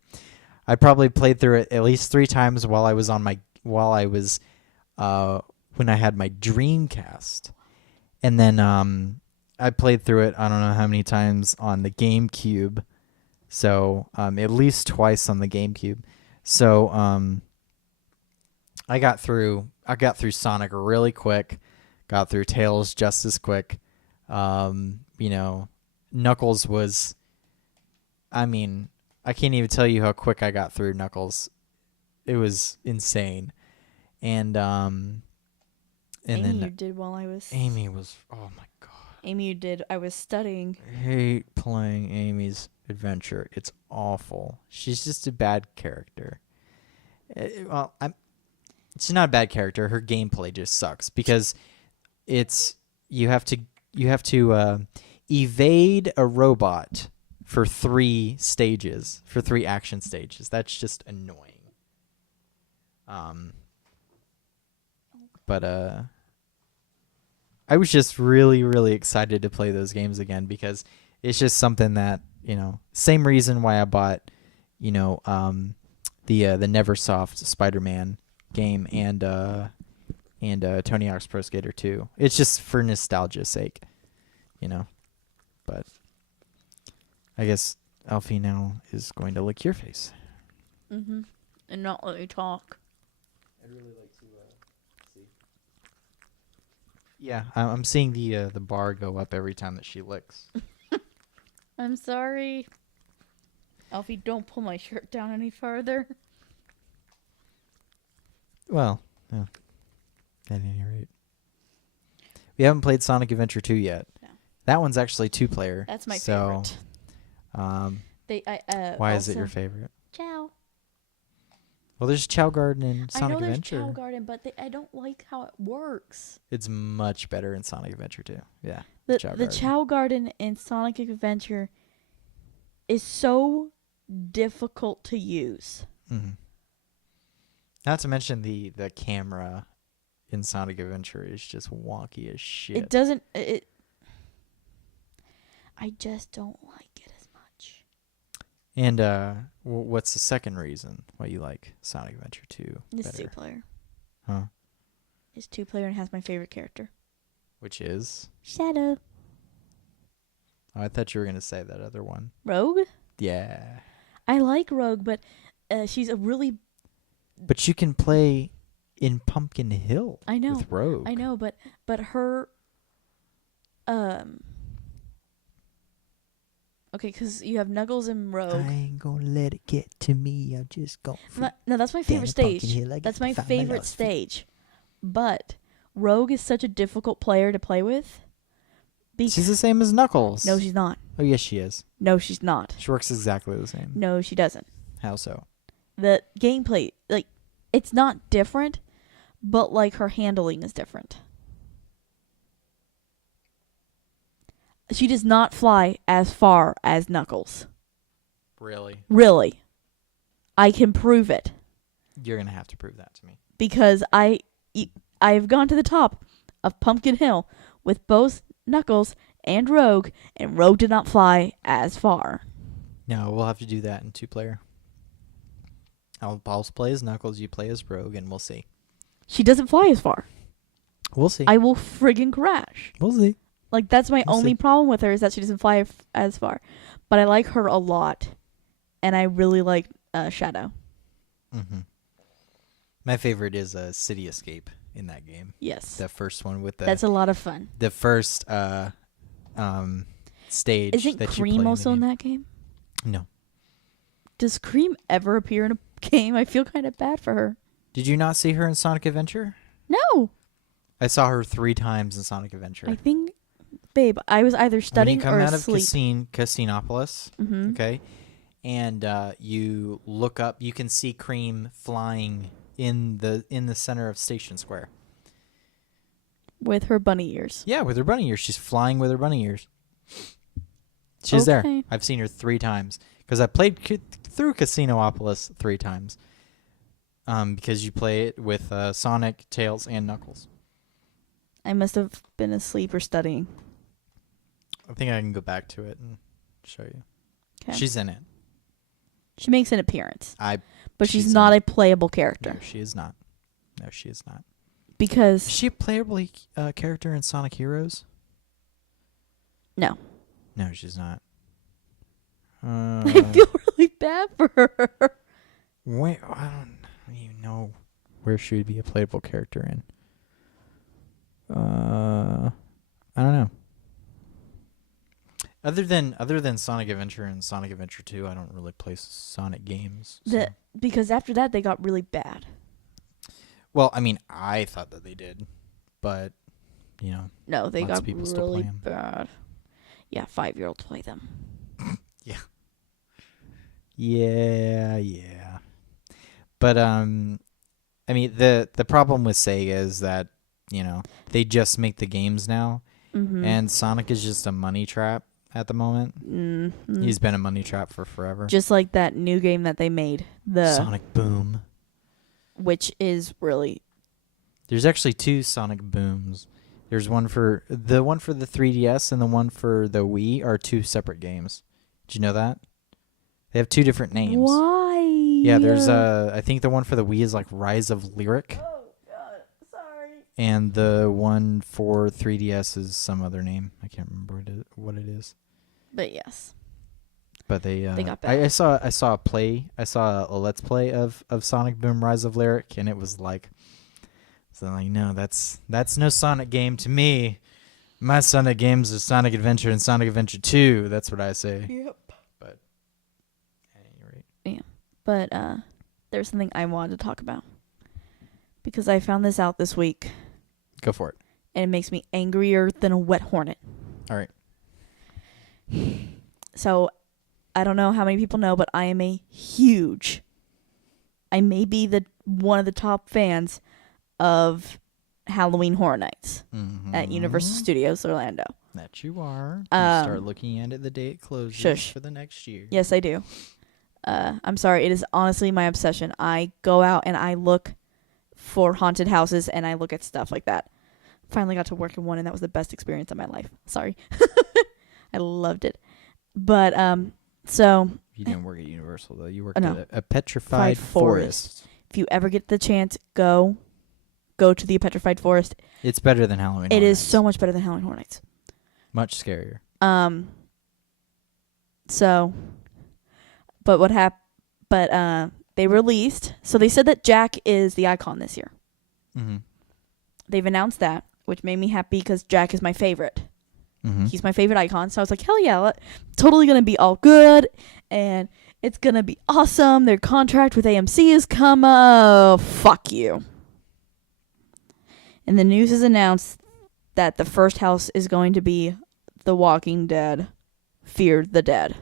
I probably played through it at least 3 times when I had my Dreamcast. And then I played through it I don't know how many times on the GameCube. So at least twice on the GameCube. So I got through Sonic really quick. Got through Tails just as quick. Knuckles was, I can't even tell you how quick I got through Knuckles. It was insane. And Amy, then you did while I was... Amy was, oh my god. Amy, you did. I was studying. I hate playing Amy's Adventure. It's awful. She's just a bad character. She's not a bad character. Her gameplay just sucks because you have to evade a robot for 3 action stages. That's just annoying. But I was just really, really excited to play those games again because it's just something that, same reason why I bought, the Neversoft Spider-Man game and Tony Hawk's Pro Skater 2. It's just for nostalgia's sake, But I guess Alfie now is going to lick your face. Mm-hmm. And not let me talk. I'd really like to see. Yeah, I'm seeing the bar go up every time that she licks. I'm sorry. Alfie, don't pull my shirt down any farther. Well, yeah. At any rate. We haven't played Sonic Adventure 2 yet. No. That one's actually 2-player. That's my favorite. Why is it your favorite? Ciao. Well, there's Chow Garden in Sonic I know Adventure. there's Chow Garden, but I don't like how it works. It's much better in Sonic Adventure 2. Yeah. The Chow Garden in Sonic Adventure is so difficult to use. Mm-hmm. Not to mention the camera in Sonic Adventure is just wonky as shit. It doesn't. I just don't like it as much. And what's the second reason why you like Sonic Adventure 2 It's better? 2-player. Huh? It's 2-player and has my favorite character. Which is? Shadow. Oh, I thought you were going to say that other one. Rogue? Yeah. I like Rogue, but she's a really... But you can play in Pumpkin Hill I know. with Rogue. I know, but her... Okay, because you have Knuckles and Rogue. I ain't gonna let it get to me. I'm just gonna... No, that's my favorite stage. That's my favorite stage. But Rogue is such a difficult player to play with. She's the same as Knuckles. No, she's not. Oh, yes, she is. No, she's not. She works exactly the same. No, she doesn't. How so? The gameplay, like, it's not different, but, like, her handling is different. She does not fly as far as Knuckles. Really? Really. I can prove it. You're gonna have to prove that to me. Because I've gone to the top of Pumpkin Hill with both Knuckles and Rogue did not fly as far. No, we'll have to do that in 2-player. I'll play as Knuckles, you play as Rogue, and we'll see. She doesn't fly as far. We'll see. I will friggin' crash. We'll see. Like, that's my We'll only see. problem with her is that she doesn't fly as far. But I like her a lot. And I really like Shadow. Mm-hmm. My favorite is City Escape in that game. Yes. The first one with That's a lot of fun. the first stage. Isn't that you Cream play also in in the game. that game? No. Does Cream ever appear in a game? I feel kind of bad for her. Did you not see her in Sonic Adventure? No. I saw her 3 times in Sonic Adventure. I think, babe, I was either studying when you come or out asleep. of Casinopolis, Mm-hmm. okay, and you look up, you can see Cream flying in the center of Station Square. With her bunny ears. Yeah, with her bunny ears. She's flying with her bunny ears. She's there. Okay. I've seen her 3 times because I played through Casinopolis 3 times. Because you play it with Sonic, Tails, and Knuckles. I must have been asleep or studying. I think I can go back to it and show you. Okay. She's in it. She makes an appearance. But she's she's not in a playable character. No, she is not. No, she is not. Because... Is she a playable character in Sonic Heroes? No. No, she's not. I feel really bad for her. Wait, I don't even know where she would be a playable character in. I don't know. Other than Sonic Adventure and Sonic Adventure 2, I don't really play Sonic games. So. Because after that, they got really bad. Well, I mean, I thought that they did, but you know. No, they Lots got of people still play really 'em. bad. Yeah, 5-year-olds play them. Yeah. But I mean, the problem with Sega is that they just make the games now, Mm-hmm. and Sonic is just a money trap at the moment. Mm-hmm. He's been a money trap for forever. Just like that new game that they made, Sonic Boom. which is really... There's actually 2 Sonic Booms. There's one for the 3DS and the one for the Wii are 2 separate games. Did you know that? They have 2 different names. Why? Yeah, there's I think the one for the Wii is like Rise of Lyric. Oh, God. Sorry. And the one for 3DS is some other name. I can't remember what it is. But yes. But they got bad. I saw a Let's Play of Sonic Boom Rise of Lyric, and it was like, so like, no, that's no Sonic game to me. My Sonic games are Sonic Adventure and Sonic Adventure 2. That's what I say. Yep. But at any rate. But there's something I wanted to talk about. Because I found this out this week. Go for it. And it makes me angrier than a wet hornet. All right. So, I don't know how many people know, but I am I may be one of the top fans of Halloween Horror Nights at Universal Studios Orlando. That you are. You start looking at it the day it closes Shush. for the next year. Yes, I do. I'm sorry, it is honestly my obsession. I go out and I look for haunted houses and I look at stuff like that. Finally got to work in one, and that was the best experience of my life. Sorry. I loved it. But so You didn't work at Universal though. You worked no. at a petrified forest. If you ever get the chance, go to the petrified forest. It's better than Halloween. It Horror is Nights. so much better than Halloween Horror Nights. Much scarier. So, but what happened? But they released. So they said that Jack is the icon this year. Mm-hmm. They've announced that, which made me happy because Jack is my favorite. Mm-hmm. He's my favorite icon. So I was like, hell yeah, totally gonna be all good, and it's gonna be awesome. Their contract with AMC has come. Oh, fuck you. And the news has announced that the first house is going to be The Walking Dead, Fear the Dead.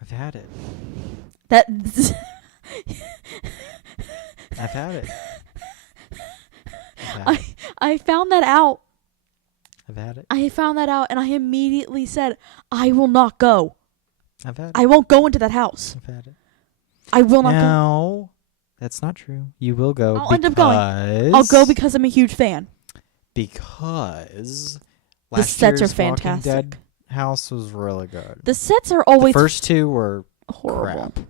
I've had it. That I've had it. I found that out. I've had it. I found that out, and I immediately said, I will not go. I've had it. I won't go into that house. I've had it. I will not go. No, that's not true. You will go. I'll end up going. I'll go because I'm a huge fan. Because The last sets are year's Walking fantastic. Dead house was really good. The sets are always The first two were horrible. crap.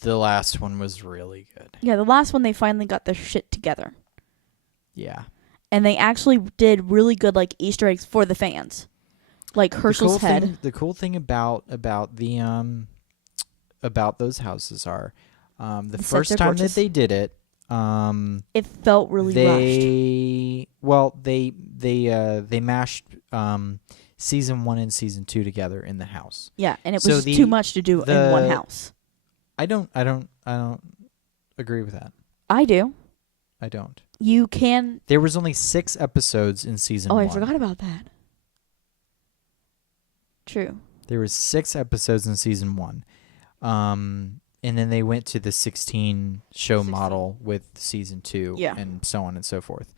The last one was really good. Yeah, the last one they finally got their shit together. Yeah. And they actually did really good like Easter eggs for the fans. Like Herschel's head. The cool thing about those houses are the sets first are time gorgeous. that they did it, It felt really rushed. they mashed season 1 and season 2 together in the house. Yeah, and it So was too much to do in one house. I don't agree with that. I do. I don't. You can. There was only 6 episodes in season 1. I forgot about that. True. There was 6 episodes in season 1. And then they went to the 16 show 16. model with season 2 Yeah. and so on and so forth.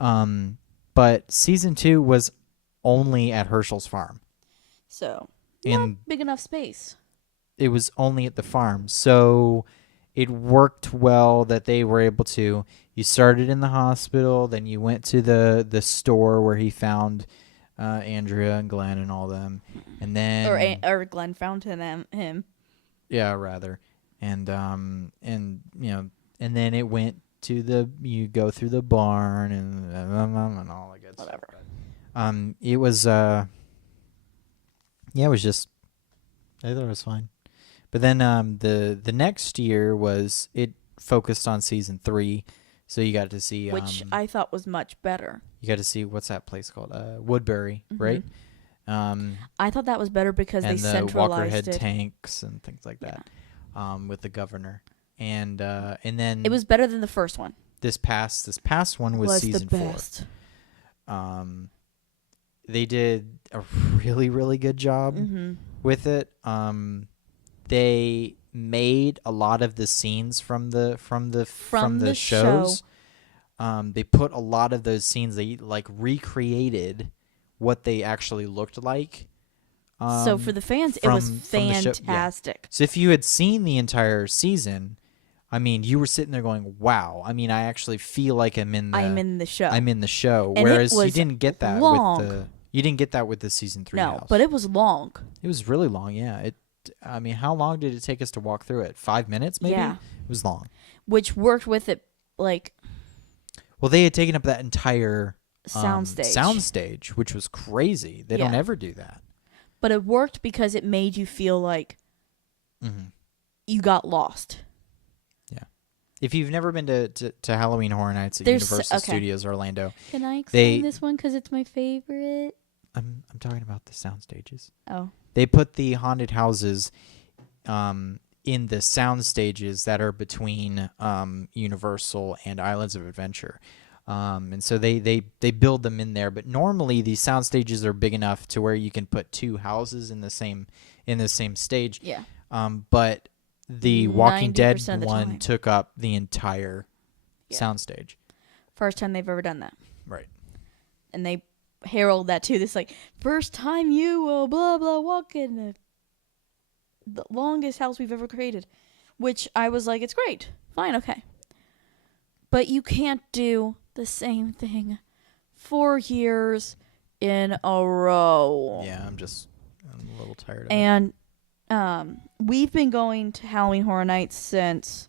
But season 2 was only at Herschel's farm. So, And not big enough space. it was only at the farm. So it worked well that they were able to. You started in the hospital, then you went to the store where he found Andrea and Glenn and all them, and then Or Glenn found him. Yeah, rather, and you know, and then it went to you go through the barn and all that good Whatever. stuff. It was yeah, it was just I thought it was fine. But then the next year was it focused on season 3, so you got to see Which I thought was much better. you got to see what's that place called Woodbury, right? I thought that was better because and they the centralized Walkerhead it. tanks and things like that, with the governor, and then It was better than the first one. this past one was season the best. 4. They did a really really good job with it. They made a lot of the scenes from the shows. They put a lot of those scenes. They like recreated what they actually looked like. So for the fans, it was from the show- fantastic. So if you had seen the entire season, I mean, you were sitting there going, "Wow!" I mean, I actually feel like I'm in the show. I'm in the show. And Whereas it you was didn't get that long. you didn't get that with the season 3 No, house. but it was long. It was really long. Yeah. I mean, how long did it take us to walk through it? 5 minutes, maybe. Yeah. It was long. Which worked with it, like Well, they had taken up that entire soundstage. which was crazy. They don't Yeah. ever do that. But it worked because it made you feel like you got lost. Yeah. If you've never been to Halloween Horror Nights at There's- Universal okay. Studios Orlando, Can I explain this one because it's my favorite? I'm talking about the sound stages. Oh. They put the haunted houses in the sound stages that are between Universal and Islands of Adventure. And so they build them in there, but normally these sound stages are big enough to where you can put 2 houses in the same stage. Yeah. But the Walking Dead 90% of the one time. took up the entire Yeah. sound stage. First time they've ever done that. Right. And they herald that too. This like first time you will blah blah walk in the longest house we've ever created, which I was like, it's great, fine, okay, but you can't do the same thing 4 years in a row. Yeah, I'm a little tired of it. And we've been going to Halloween Horror Nights since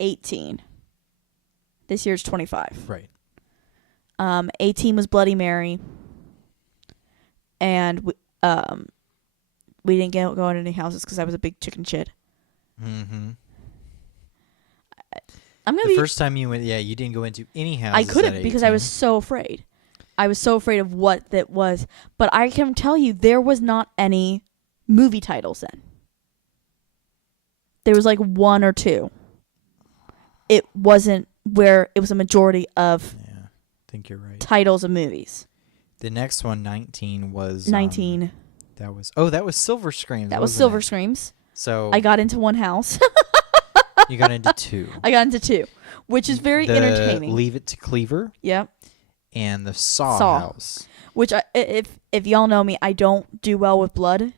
18. This year's 25. Right. 18 was Bloody Mary, and we didn't go into any houses because I was a big chicken shit. Mm-hmm. I'm gonna the be first time you went, you didn't go into any houses. I couldn't because I was so afraid. I was so afraid of what that was. But I can tell you, there was not any movie titles then. There was like 1 or 2. It wasn't where it was a majority of I think you're right. titles of movies. The next one, 19, was 19. That was Silver Screams. That was Silver Screams. So I got into one house. you got into 2. I got into 2, which is very entertaining. Leave It to Cleaver. Yep. And the Saw House. Which, if y'all know me, I don't do well with blood,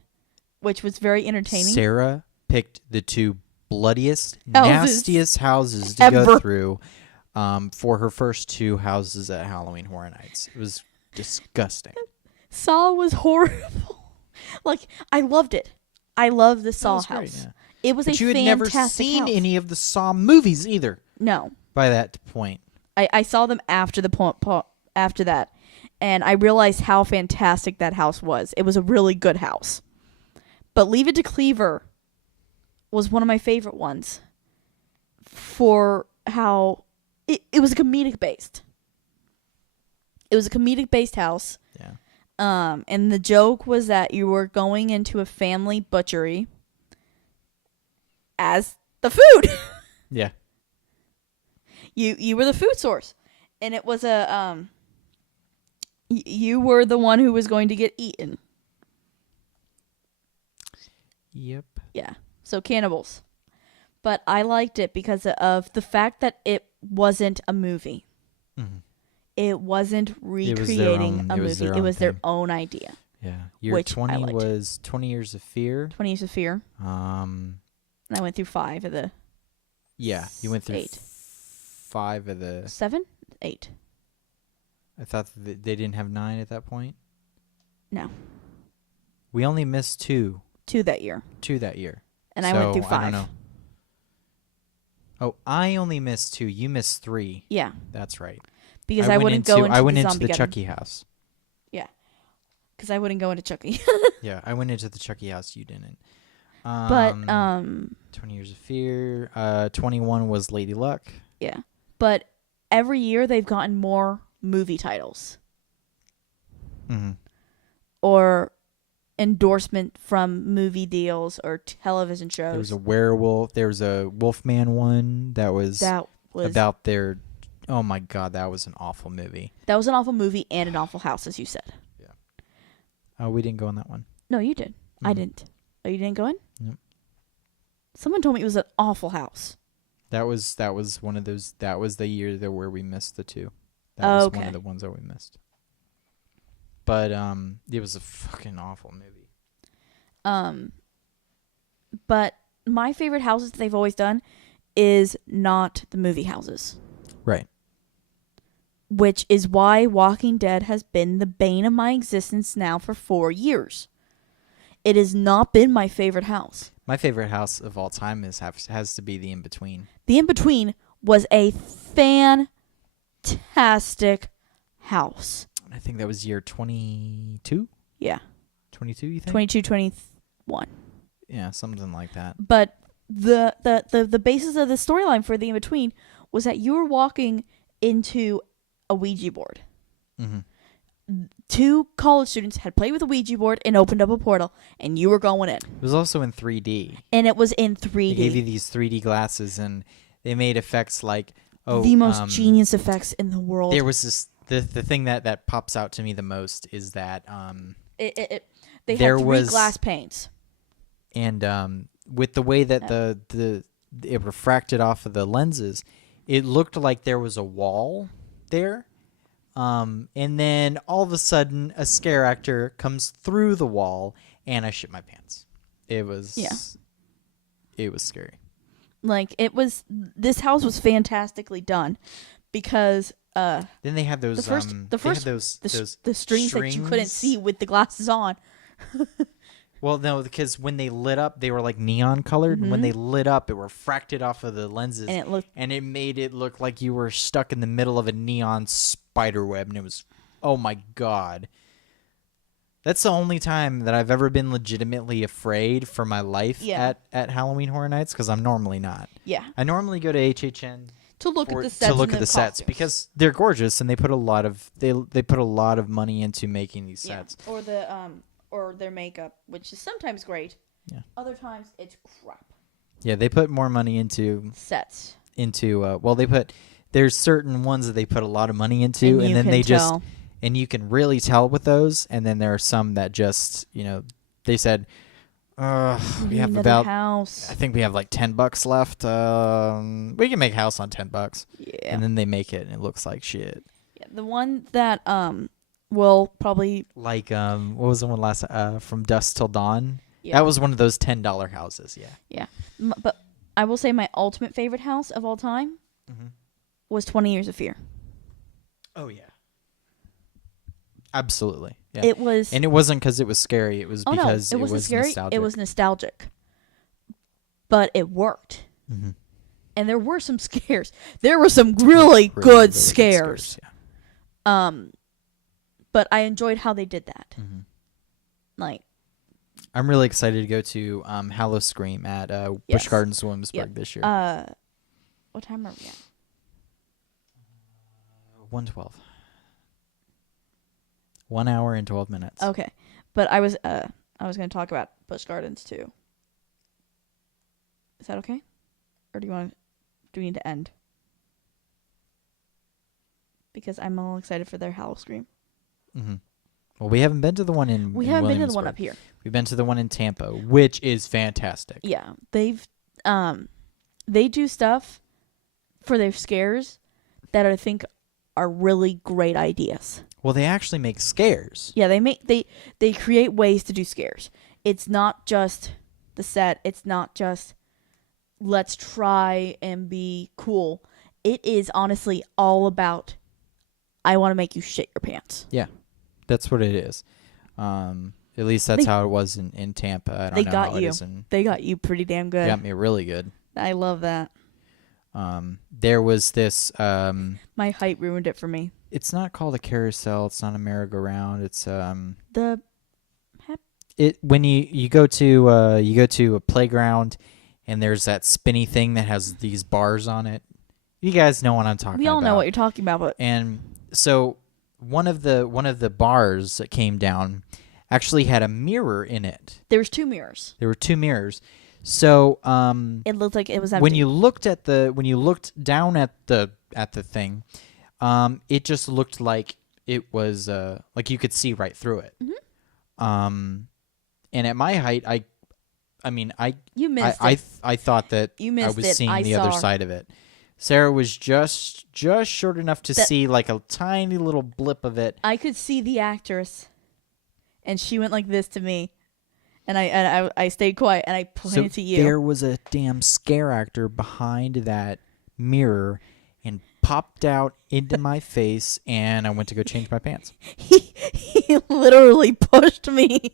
which was very entertaining. Sarah picked the 2 bloodiest, houses nastiest houses to ever go through for her first 2 houses at Halloween Horror Nights. It was disgusting. Saw was horrible. Like, I loved it. I loved the Saw house. Great, yeah. It was but a you had fantastic never seen house. any of the Saw movies either. No. By that point. I saw them after after that, and I realized how fantastic that house was. It was a really good house. But Leave It to Cleaver was one of my favorite ones for how it was a comedic based. It was a comedic based house. Yeah. And the joke was that you were going into a family butchery as the food. Yeah. You were the food source, and it was a you were the one who was going to get eaten. Yep. Yeah. So cannibals. But I liked it because of the fact that it wasn't a movie. Mm-hmm. It wasn't recreating a movie. It was their own idea. Yeah. Year 20 was 20 Years of Fear. 20 Years of Fear. And I went through 5 of the. Yeah, you went through 8. 5 of the 7, 8. I thought they didn't have 9 at that point. No. We only missed 2. 2 that year. 2 that year. And I went through 5. I don't know. Oh, I only missed 2. You missed 3. Yeah. That's right. Because I wouldn't go into I went the into zombie the garden. Chucky house. Yeah. Because I wouldn't go into Chucky. Yeah, I went into the Chucky house. You didn't. But 20 Years of Fear. 21 was Lady Luck. Yeah. But every year they've gotten more movie titles. Mm-hmm. Or endorsement from movie deals or television shows. There was a werewolf. There was a Wolfman one that was about their. Oh my God, that was an awful movie. That was an awful movie and an awful house, as you said. Yeah. Oh, we didn't go in that one. No, you did. Mm-hmm. I didn't. Oh, you didn't go in? Yep. Someone told me it was an awful house. That was one of those. That was the year where we missed the 2. That was one of the ones that we missed. But it was a fucking awful movie. But my favorite houses that they've always done is not the movie houses. Right. Which is why Walking Dead has been the bane of my existence now for 4 years. It has not been my favorite house. My favorite house of all time has to be The In-Between. The In-Between was a fantastic house. I think that was year 22? Yeah. 22, you think? 22, 21. Yeah, something like that. But the basis of the storyline for The In-Between was that you were walking into a Ouija board. Mm-hmm. 2 college students had played with a Ouija board and opened up a portal, and you were going in. It was also in 3D. And it was in 3D. They gave you these 3D glasses, and they made effects like... the most genius effects in the world. There was this... The thing that pops out to me the most is that... they had 3 glass panes. And with the way that it refracted off of the lenses, it looked like there was a wall there And then all of a sudden, a scare actor comes through the wall, and I shit my pants. It was scary. Like, this house was fantastically done because Then they had those the strings that you couldn't see with the glasses on. Well, no, because when they lit up, they were like neon colored. And when they lit up, it refracted off of the lenses, and it made it look like you were stuck in the middle of a neon spider web, and it was, oh my god. That's the only time that I've ever been legitimately afraid for my life at Halloween Horror Nights, because I'm normally not. Yeah. I normally go to HHN to look at the sets because they're gorgeous and they put a lot of they put a lot of money into making these sets. Or or their makeup, which is sometimes great. Yeah. Other times it's crap. Yeah, they put more money into sets. There's certain ones that they put a lot of money into, and then and you can really tell with those. And then there are some that just, they said, we have about house. I think we have like $10 left. We can make a house on $10. Yeah. And then they make it and it looks like shit. Yeah, the one that will probably like what was the one last From Dusk Till Dawn? Yeah. That was one of those $10 houses, yeah. Yeah. But I will say my ultimate favorite house of all time was 20 Years of Fear. Oh yeah. Absolutely. Yeah. It was, and it wasn't because it was scary. It was because it wasn't scary. Nostalgic. It was nostalgic, but it worked. Mm-hmm. And there were some scares. There were some really good scares. Yeah. But I enjoyed how they did that. Mm-hmm. Like, I'm really excited to go to Hallow Scream at Busch Gardens, Williamsburg this year. What time are we at? 1:12. 1 hour and 12 minutes. Okay, but I was going to talk about Busch Gardens too. Is that okay, or do we need to end? Because I'm all excited for their Hallow Scream. Mm-hmm. Well, we haven't been to the one in. We haven't been to the one up here. We've been to the one in Tampa, which is fantastic. Yeah, they do stuff for their scares that I think are really great ideas. Well, they actually make scares. Yeah, they create ways to do scares. It's not just the set. It's not just let's try and be cool. It is honestly all about I want to make you shit your pants. Yeah, that's what it is. At least that's how it was in Tampa. I don't know how it is in. They got you pretty damn good. They got me really good. I love that. There was this. My height ruined it for me. It's not called a carousel. It's not a merry-go-round. It's when you go to a playground, and there's that spinny thing that has these bars on it. You guys know what I'm talking about. We all know what you're talking about, and so one of the bars that came down actually had a mirror in it. There was 2 mirrors. There were 2 mirrors. So it looked like it was empty. When you looked down at the thing, it just looked like it was like you could see right through it. Mm-hmm. And at my height, I thought that I was seeing the other side of it. Sarah was just short enough to see like a tiny little blip of it. I could see the actress, and she went like this to me, and I stayed quiet and I pointed to you. There was a damn scare actor behind that mirror and popped out into my face, and I went to go change my pants. He literally pushed me.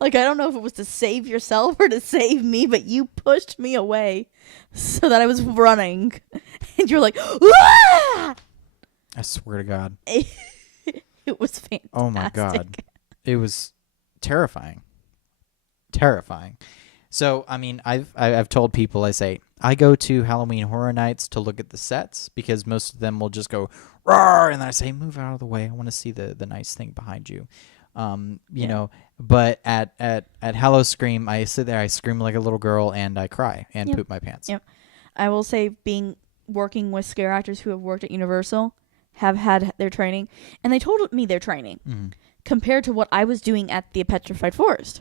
Like, I don't know if it was to save yourself or to save me, but you pushed me away so that I was running. And you're like, "Wah!" I swear to God. It was fantastic. Oh, my God. It was terrifying. Terrifying. So, I mean, I've told people, I say, I go to Halloween Horror Nights to look at the sets because most of them will just go, roar, and then I say, move out of the way. I want to see the nice thing behind you. You know, but at Hallow Scream, I sit there, I scream like a little girl, and I cry and poop my pants. Yep. I will say, working with scare actors who have worked at Universal, have had their training, and they told me their training compared to what I was doing at the Petrified Forest.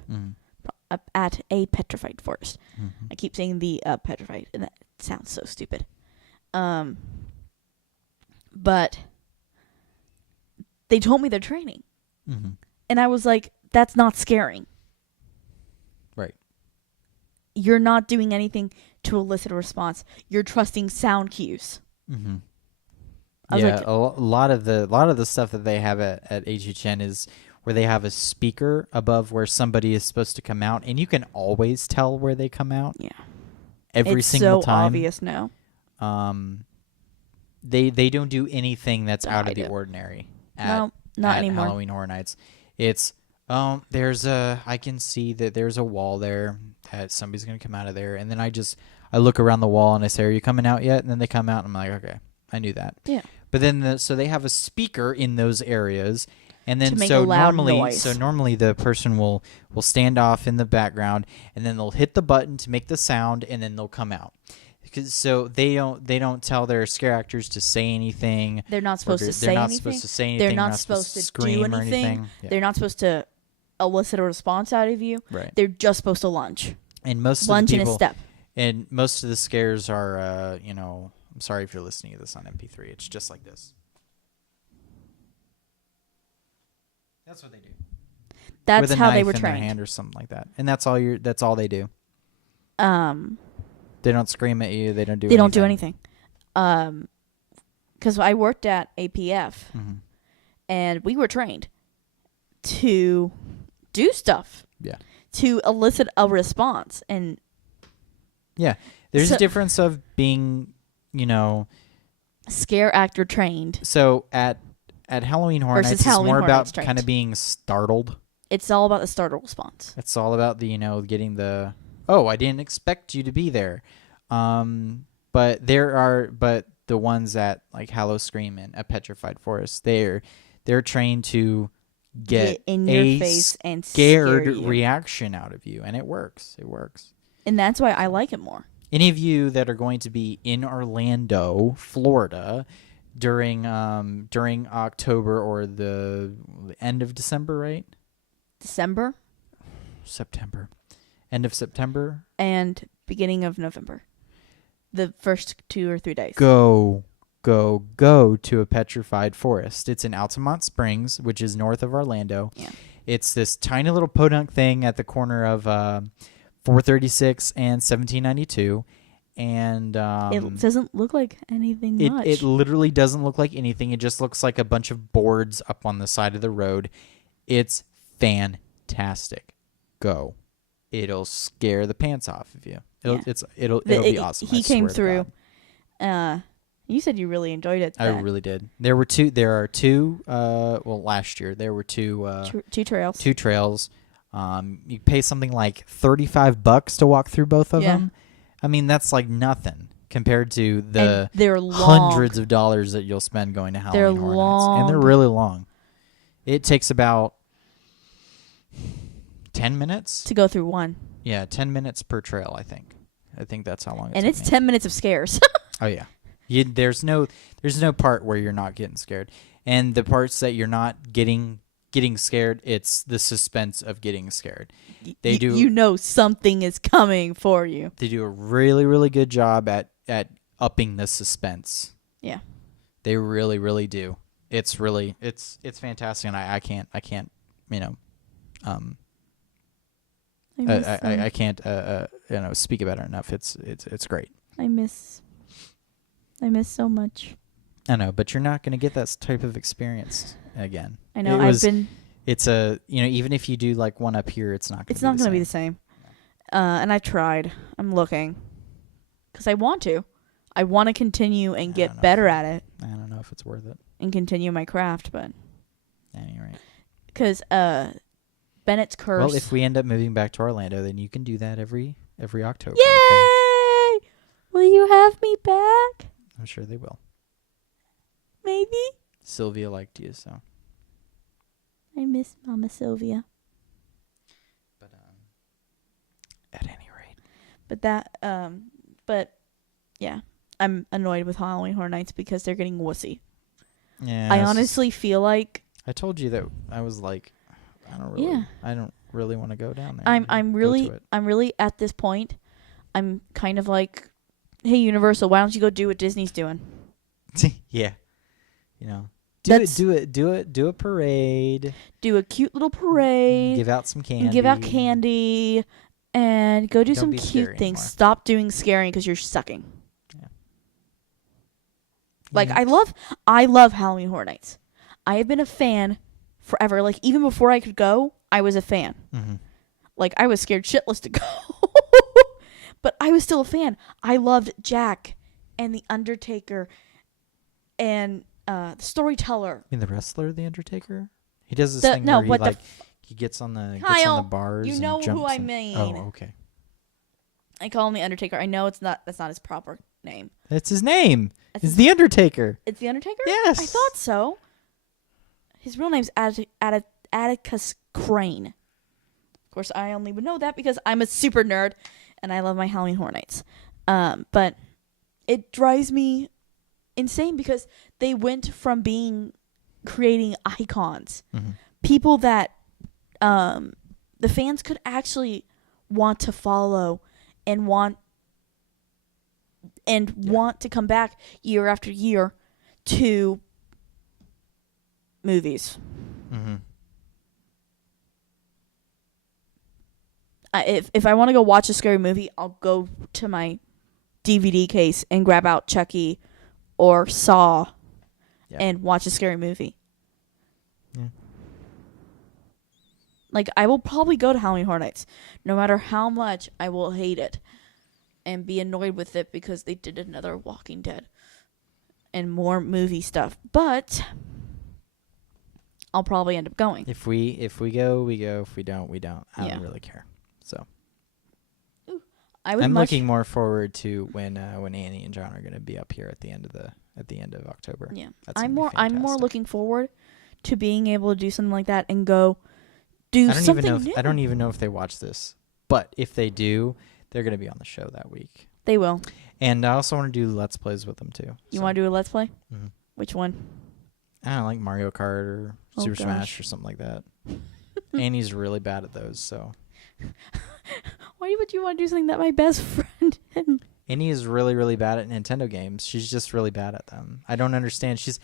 At a Petrified Forest. I keep saying the Petrified, and that sounds so stupid. But they told me they're training. Mm-hmm. And I was like, that's not scaring. Right. You're not doing anything to elicit a response. You're trusting sound cues. Mm-hmm. I was Yeah, like, a lot of the stuff that they have at HHN is where they have a speaker above where somebody is supposed to come out, and you can always tell where they come out. yeah. Every It's single so time. obvious now. They don't do anything that's out of hide the it. ordinary No, not at anymore. Halloween Horror Nights. It's I can see that there's a wall there that somebody's gonna come out of there, and then I look around the wall and I say, "Are you coming out yet?" And then they come out, and I'm like, "Okay, I knew that." Yeah. But then so they have a speaker in those areas, and then To make so a loud normally noise. the person will stand off in the background, and then they'll hit the button to make the sound, and then they'll come out. So they don't tell their scare actors to say anything. They're not supposed to say They're not anything. supposed to say anything. They're not supposed to do scream or anything. Yeah. They're not supposed to elicit a response out of you. Right. They're just supposed to lunge. And most Lunge of the in people, a step. and most of the scares are, I'm sorry if you're listening to this on MP3. It's just like this. That's what they do. That's with a how knife they were in their trained. hand or something like that, and that's all they do. They don't scream at you. They don't do. They don't do anything. Because I worked at APF, and we were trained to do stuff. Yeah. To elicit a response, and yeah, there's a difference of being, scare actor trained. So at Halloween Horror Versus Nights, it's Halloween more Horror about Nights trained. kind of being startled. It's all about the startle response. It's all about the getting the I didn't expect you to be there. But the ones at like Hallow Scream and A Petrified Forest, they're trained to get in your a face and scare scared you. reaction out of you, and it works. It works. And that's why I like it more. Any of you that are going to be in Orlando, Florida, during October or the end of December, right? September. End of September. And beginning of November. The first 2 or 3 days. Go to A Petrified Forest. It's in Altamont Springs, which is north of Orlando. Yeah. It's this tiny little podunk thing at the corner of 436 and 1792. And it doesn't look like anything much. It literally doesn't look like anything. It just looks like a bunch of boards up on the side of the road. It's fantastic. Go. It'll scare the pants off of you. It'll be awesome. He I came swear to through. God. You said you really enjoyed it. I really did. There are two. Last year there were two trails. Two trails. You pay something like $35 to walk through both of them. I mean, that's like nothing compared to the hundreds of dollars that you'll spend going to Halloween Horror Nights. And they're really long. It takes about 10 minutes to go through one. Yeah, 10 minutes per trail, I think. I think that's how long it And took it's me. 10 minutes of scares. Oh yeah. There's no part where you're not getting scared. And the parts that you're not getting scared, it's the suspense of getting scared. Something is coming for you. They do a really, really good job at upping the suspense. Yeah. They really, really do. It's fantastic, and I can't I can't speak about it enough. It's great. I miss so much. I know, but you're not going to get that type of experience again. I know. It's even if you do like one up here, it's not going to be the same. And I've tried. I'm looking because I want to. I want to continue and get better at it. I don't know if it's worth it. And continue my craft, but anyway. Because Bennett's Curse. Well, if we end up moving back to Orlando, then you can do that every October. Yay! Okay? Will you have me back? I'm sure they will. Maybe. Sylvia liked you, so. I miss Mama Sylvia. But at any rate. But yeah, I'm annoyed with Halloween Horror Nights because they're getting wussy. Yeah. I honestly feel like I told you that I was like, I don't really want to go down there. I'm really at this point. I'm kind of like, hey, Universal, why don't you go do what Disney's doing? Yeah. Do a parade. Do a cute little parade. Give out some candy. And give out candy. And go do Don't some be cute scary things. anymore. Stop doing scaring because you're sucking. Yeah. Like, Yeah. I love Halloween Horror Nights. I have been a fan forever. Like, even before I could go, I was a fan. Mm-hmm. Like, I was scared shitless to go. But I was still a fan. I loved Jack and The Undertaker and the Storyteller. You mean the wrestler, the Undertaker? He does this thing where he gets on the Kyle, bars. you know and who jumps I mean. Oh, okay. I call him The Undertaker. I know that's not his proper name. That's his name. That's It's the Undertaker. It's The Undertaker? Yes. I thought so. His real name's Atticus Crane. Of course, I only would know that because I'm a super nerd and I love my Halloween Horror Nights. But it drives me insane because they went from creating icons, people that the fans could actually want to follow and want to come back year after year to movies. Mm-hmm. If I want to go watch a scary movie, I'll go to my DVD case and grab out Chucky or Saw and watch a scary movie. Yeah. Like, I will probably go to Halloween Horror Nights, no matter how much I will hate it and be annoyed with it because they did another Walking Dead and more movie stuff. But I'll probably end up going. If we go, we go. If we don't, we don't. I don't really care. So I'm looking more forward to when Annie and John are going to be up here at the end of October. Yeah, That's I'm gonna be more fantastic. looking forward to being able to do something like that and go do something new. I don't even know if they watch this, but if they do, they're going to be on the show that week. They will. And I also want to do Let's Plays with them too. You want to do a Let's Play? Mm-hmm. Which one? I don't know, like Mario Kart or Super gosh. Smash or something like that. Annie's really bad at those, so. Why would you want to do something that my best friend didn't? Annie is really, really bad at Nintendo games. She's just really bad at them. I don't understand. She's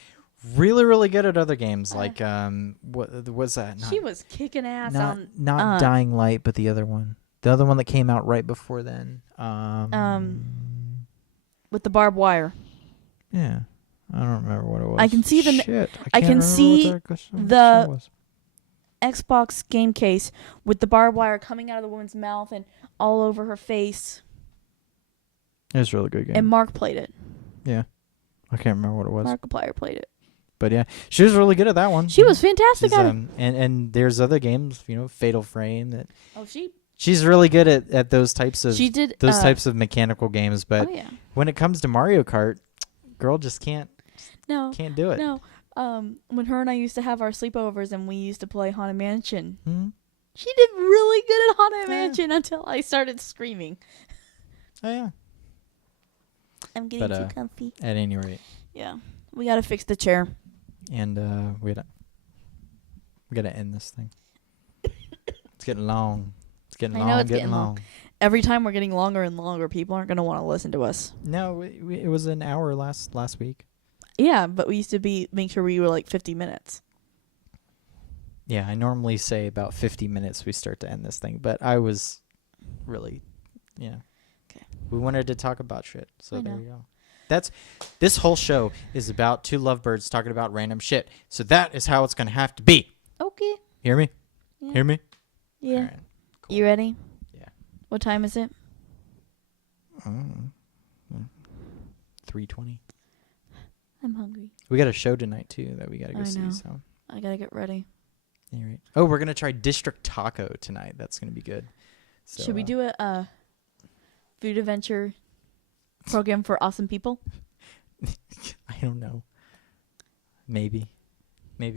really, really good at other games, like what was that? She was kicking ass not, on not Dying Light, but the other one that came out right before then. with the barbed wire. Yeah, I don't remember what it was. I can see I can see the Xbox game case with the barbed wire coming out of the woman's mouth and all over her face. It was a really good game. And Mark played it. Yeah, I can't remember what it was. Markiplier played it. But yeah, she was really good at that one. She was fantastic at it. And there's other games, Fatal Frame that. Oh, She's really good at those types of types of mechanical games, but when it comes to Mario Kart, girl just can't do it. No. When her and I used to have our sleepovers and we used to play Haunted Mansion, she did really good at Haunted Mansion until I started screaming. Oh yeah. I'm getting too comfy. At any rate. Yeah. We gotta fix the chair. And we gotta end this thing. It's getting long. It's getting long. It's getting long. Every time we're getting longer and longer, people aren't gonna want to listen to us. No, it was an hour last week. Yeah, but we used to make sure we were like 50 minutes. Yeah, I normally say about 50 minutes we start to end this thing, but I was really, Okay. We wanted to talk about shit, so there you go. This whole show is about two lovebirds talking about random shit. So that is how it's going to have to be. Okay. Hear me? Yeah. Hear me? Yeah. All right, cool. You ready? Yeah. What time is it? 3:20. I'm hungry. We got a show tonight too that we got to go I see. know. So I gotta get ready. All right. Oh, we're gonna try District Taco tonight. That's gonna be good. So, Should we do a food adventure program for awesome people? I don't know. Maybe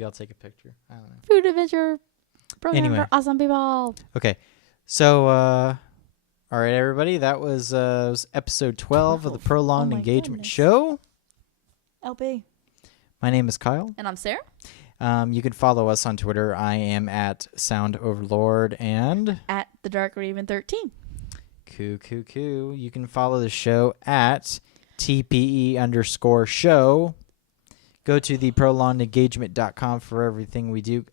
I'll take a picture. I don't know. Food adventure program for awesome people. Okay. So, all right, everybody. That was episode 12 of the Prolonged Engagement Show. LB. My name is Kyle. And I'm Sarah. You can follow us on Twitter. I am at Sound Overlord and at The Dark Raven 13. Cool. You can follow the show at TPE_show. Go to the prolongedengagement.com for everything we do.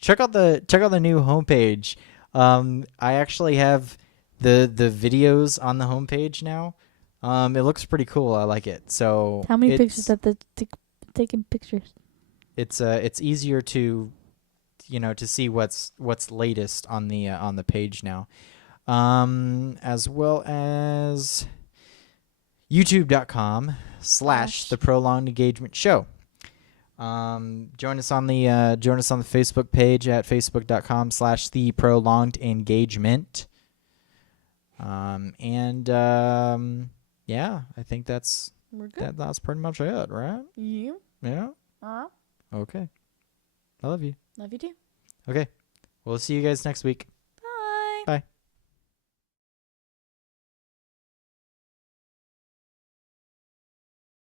Check out the new homepage. I actually have the videos on the homepage now. It looks pretty cool. I like it. So How many pictures that taking pictures? It's easier to to see what's latest on the page now, as well as youtube.com/the prolonged engagement show. Join us on the Facebook page at facebook.com/the prolonged engagement. Yeah, I think that's pretty much it, right? Yeah. Okay. I love you. Love you too. Okay. We'll see you guys next week. Bye. Bye.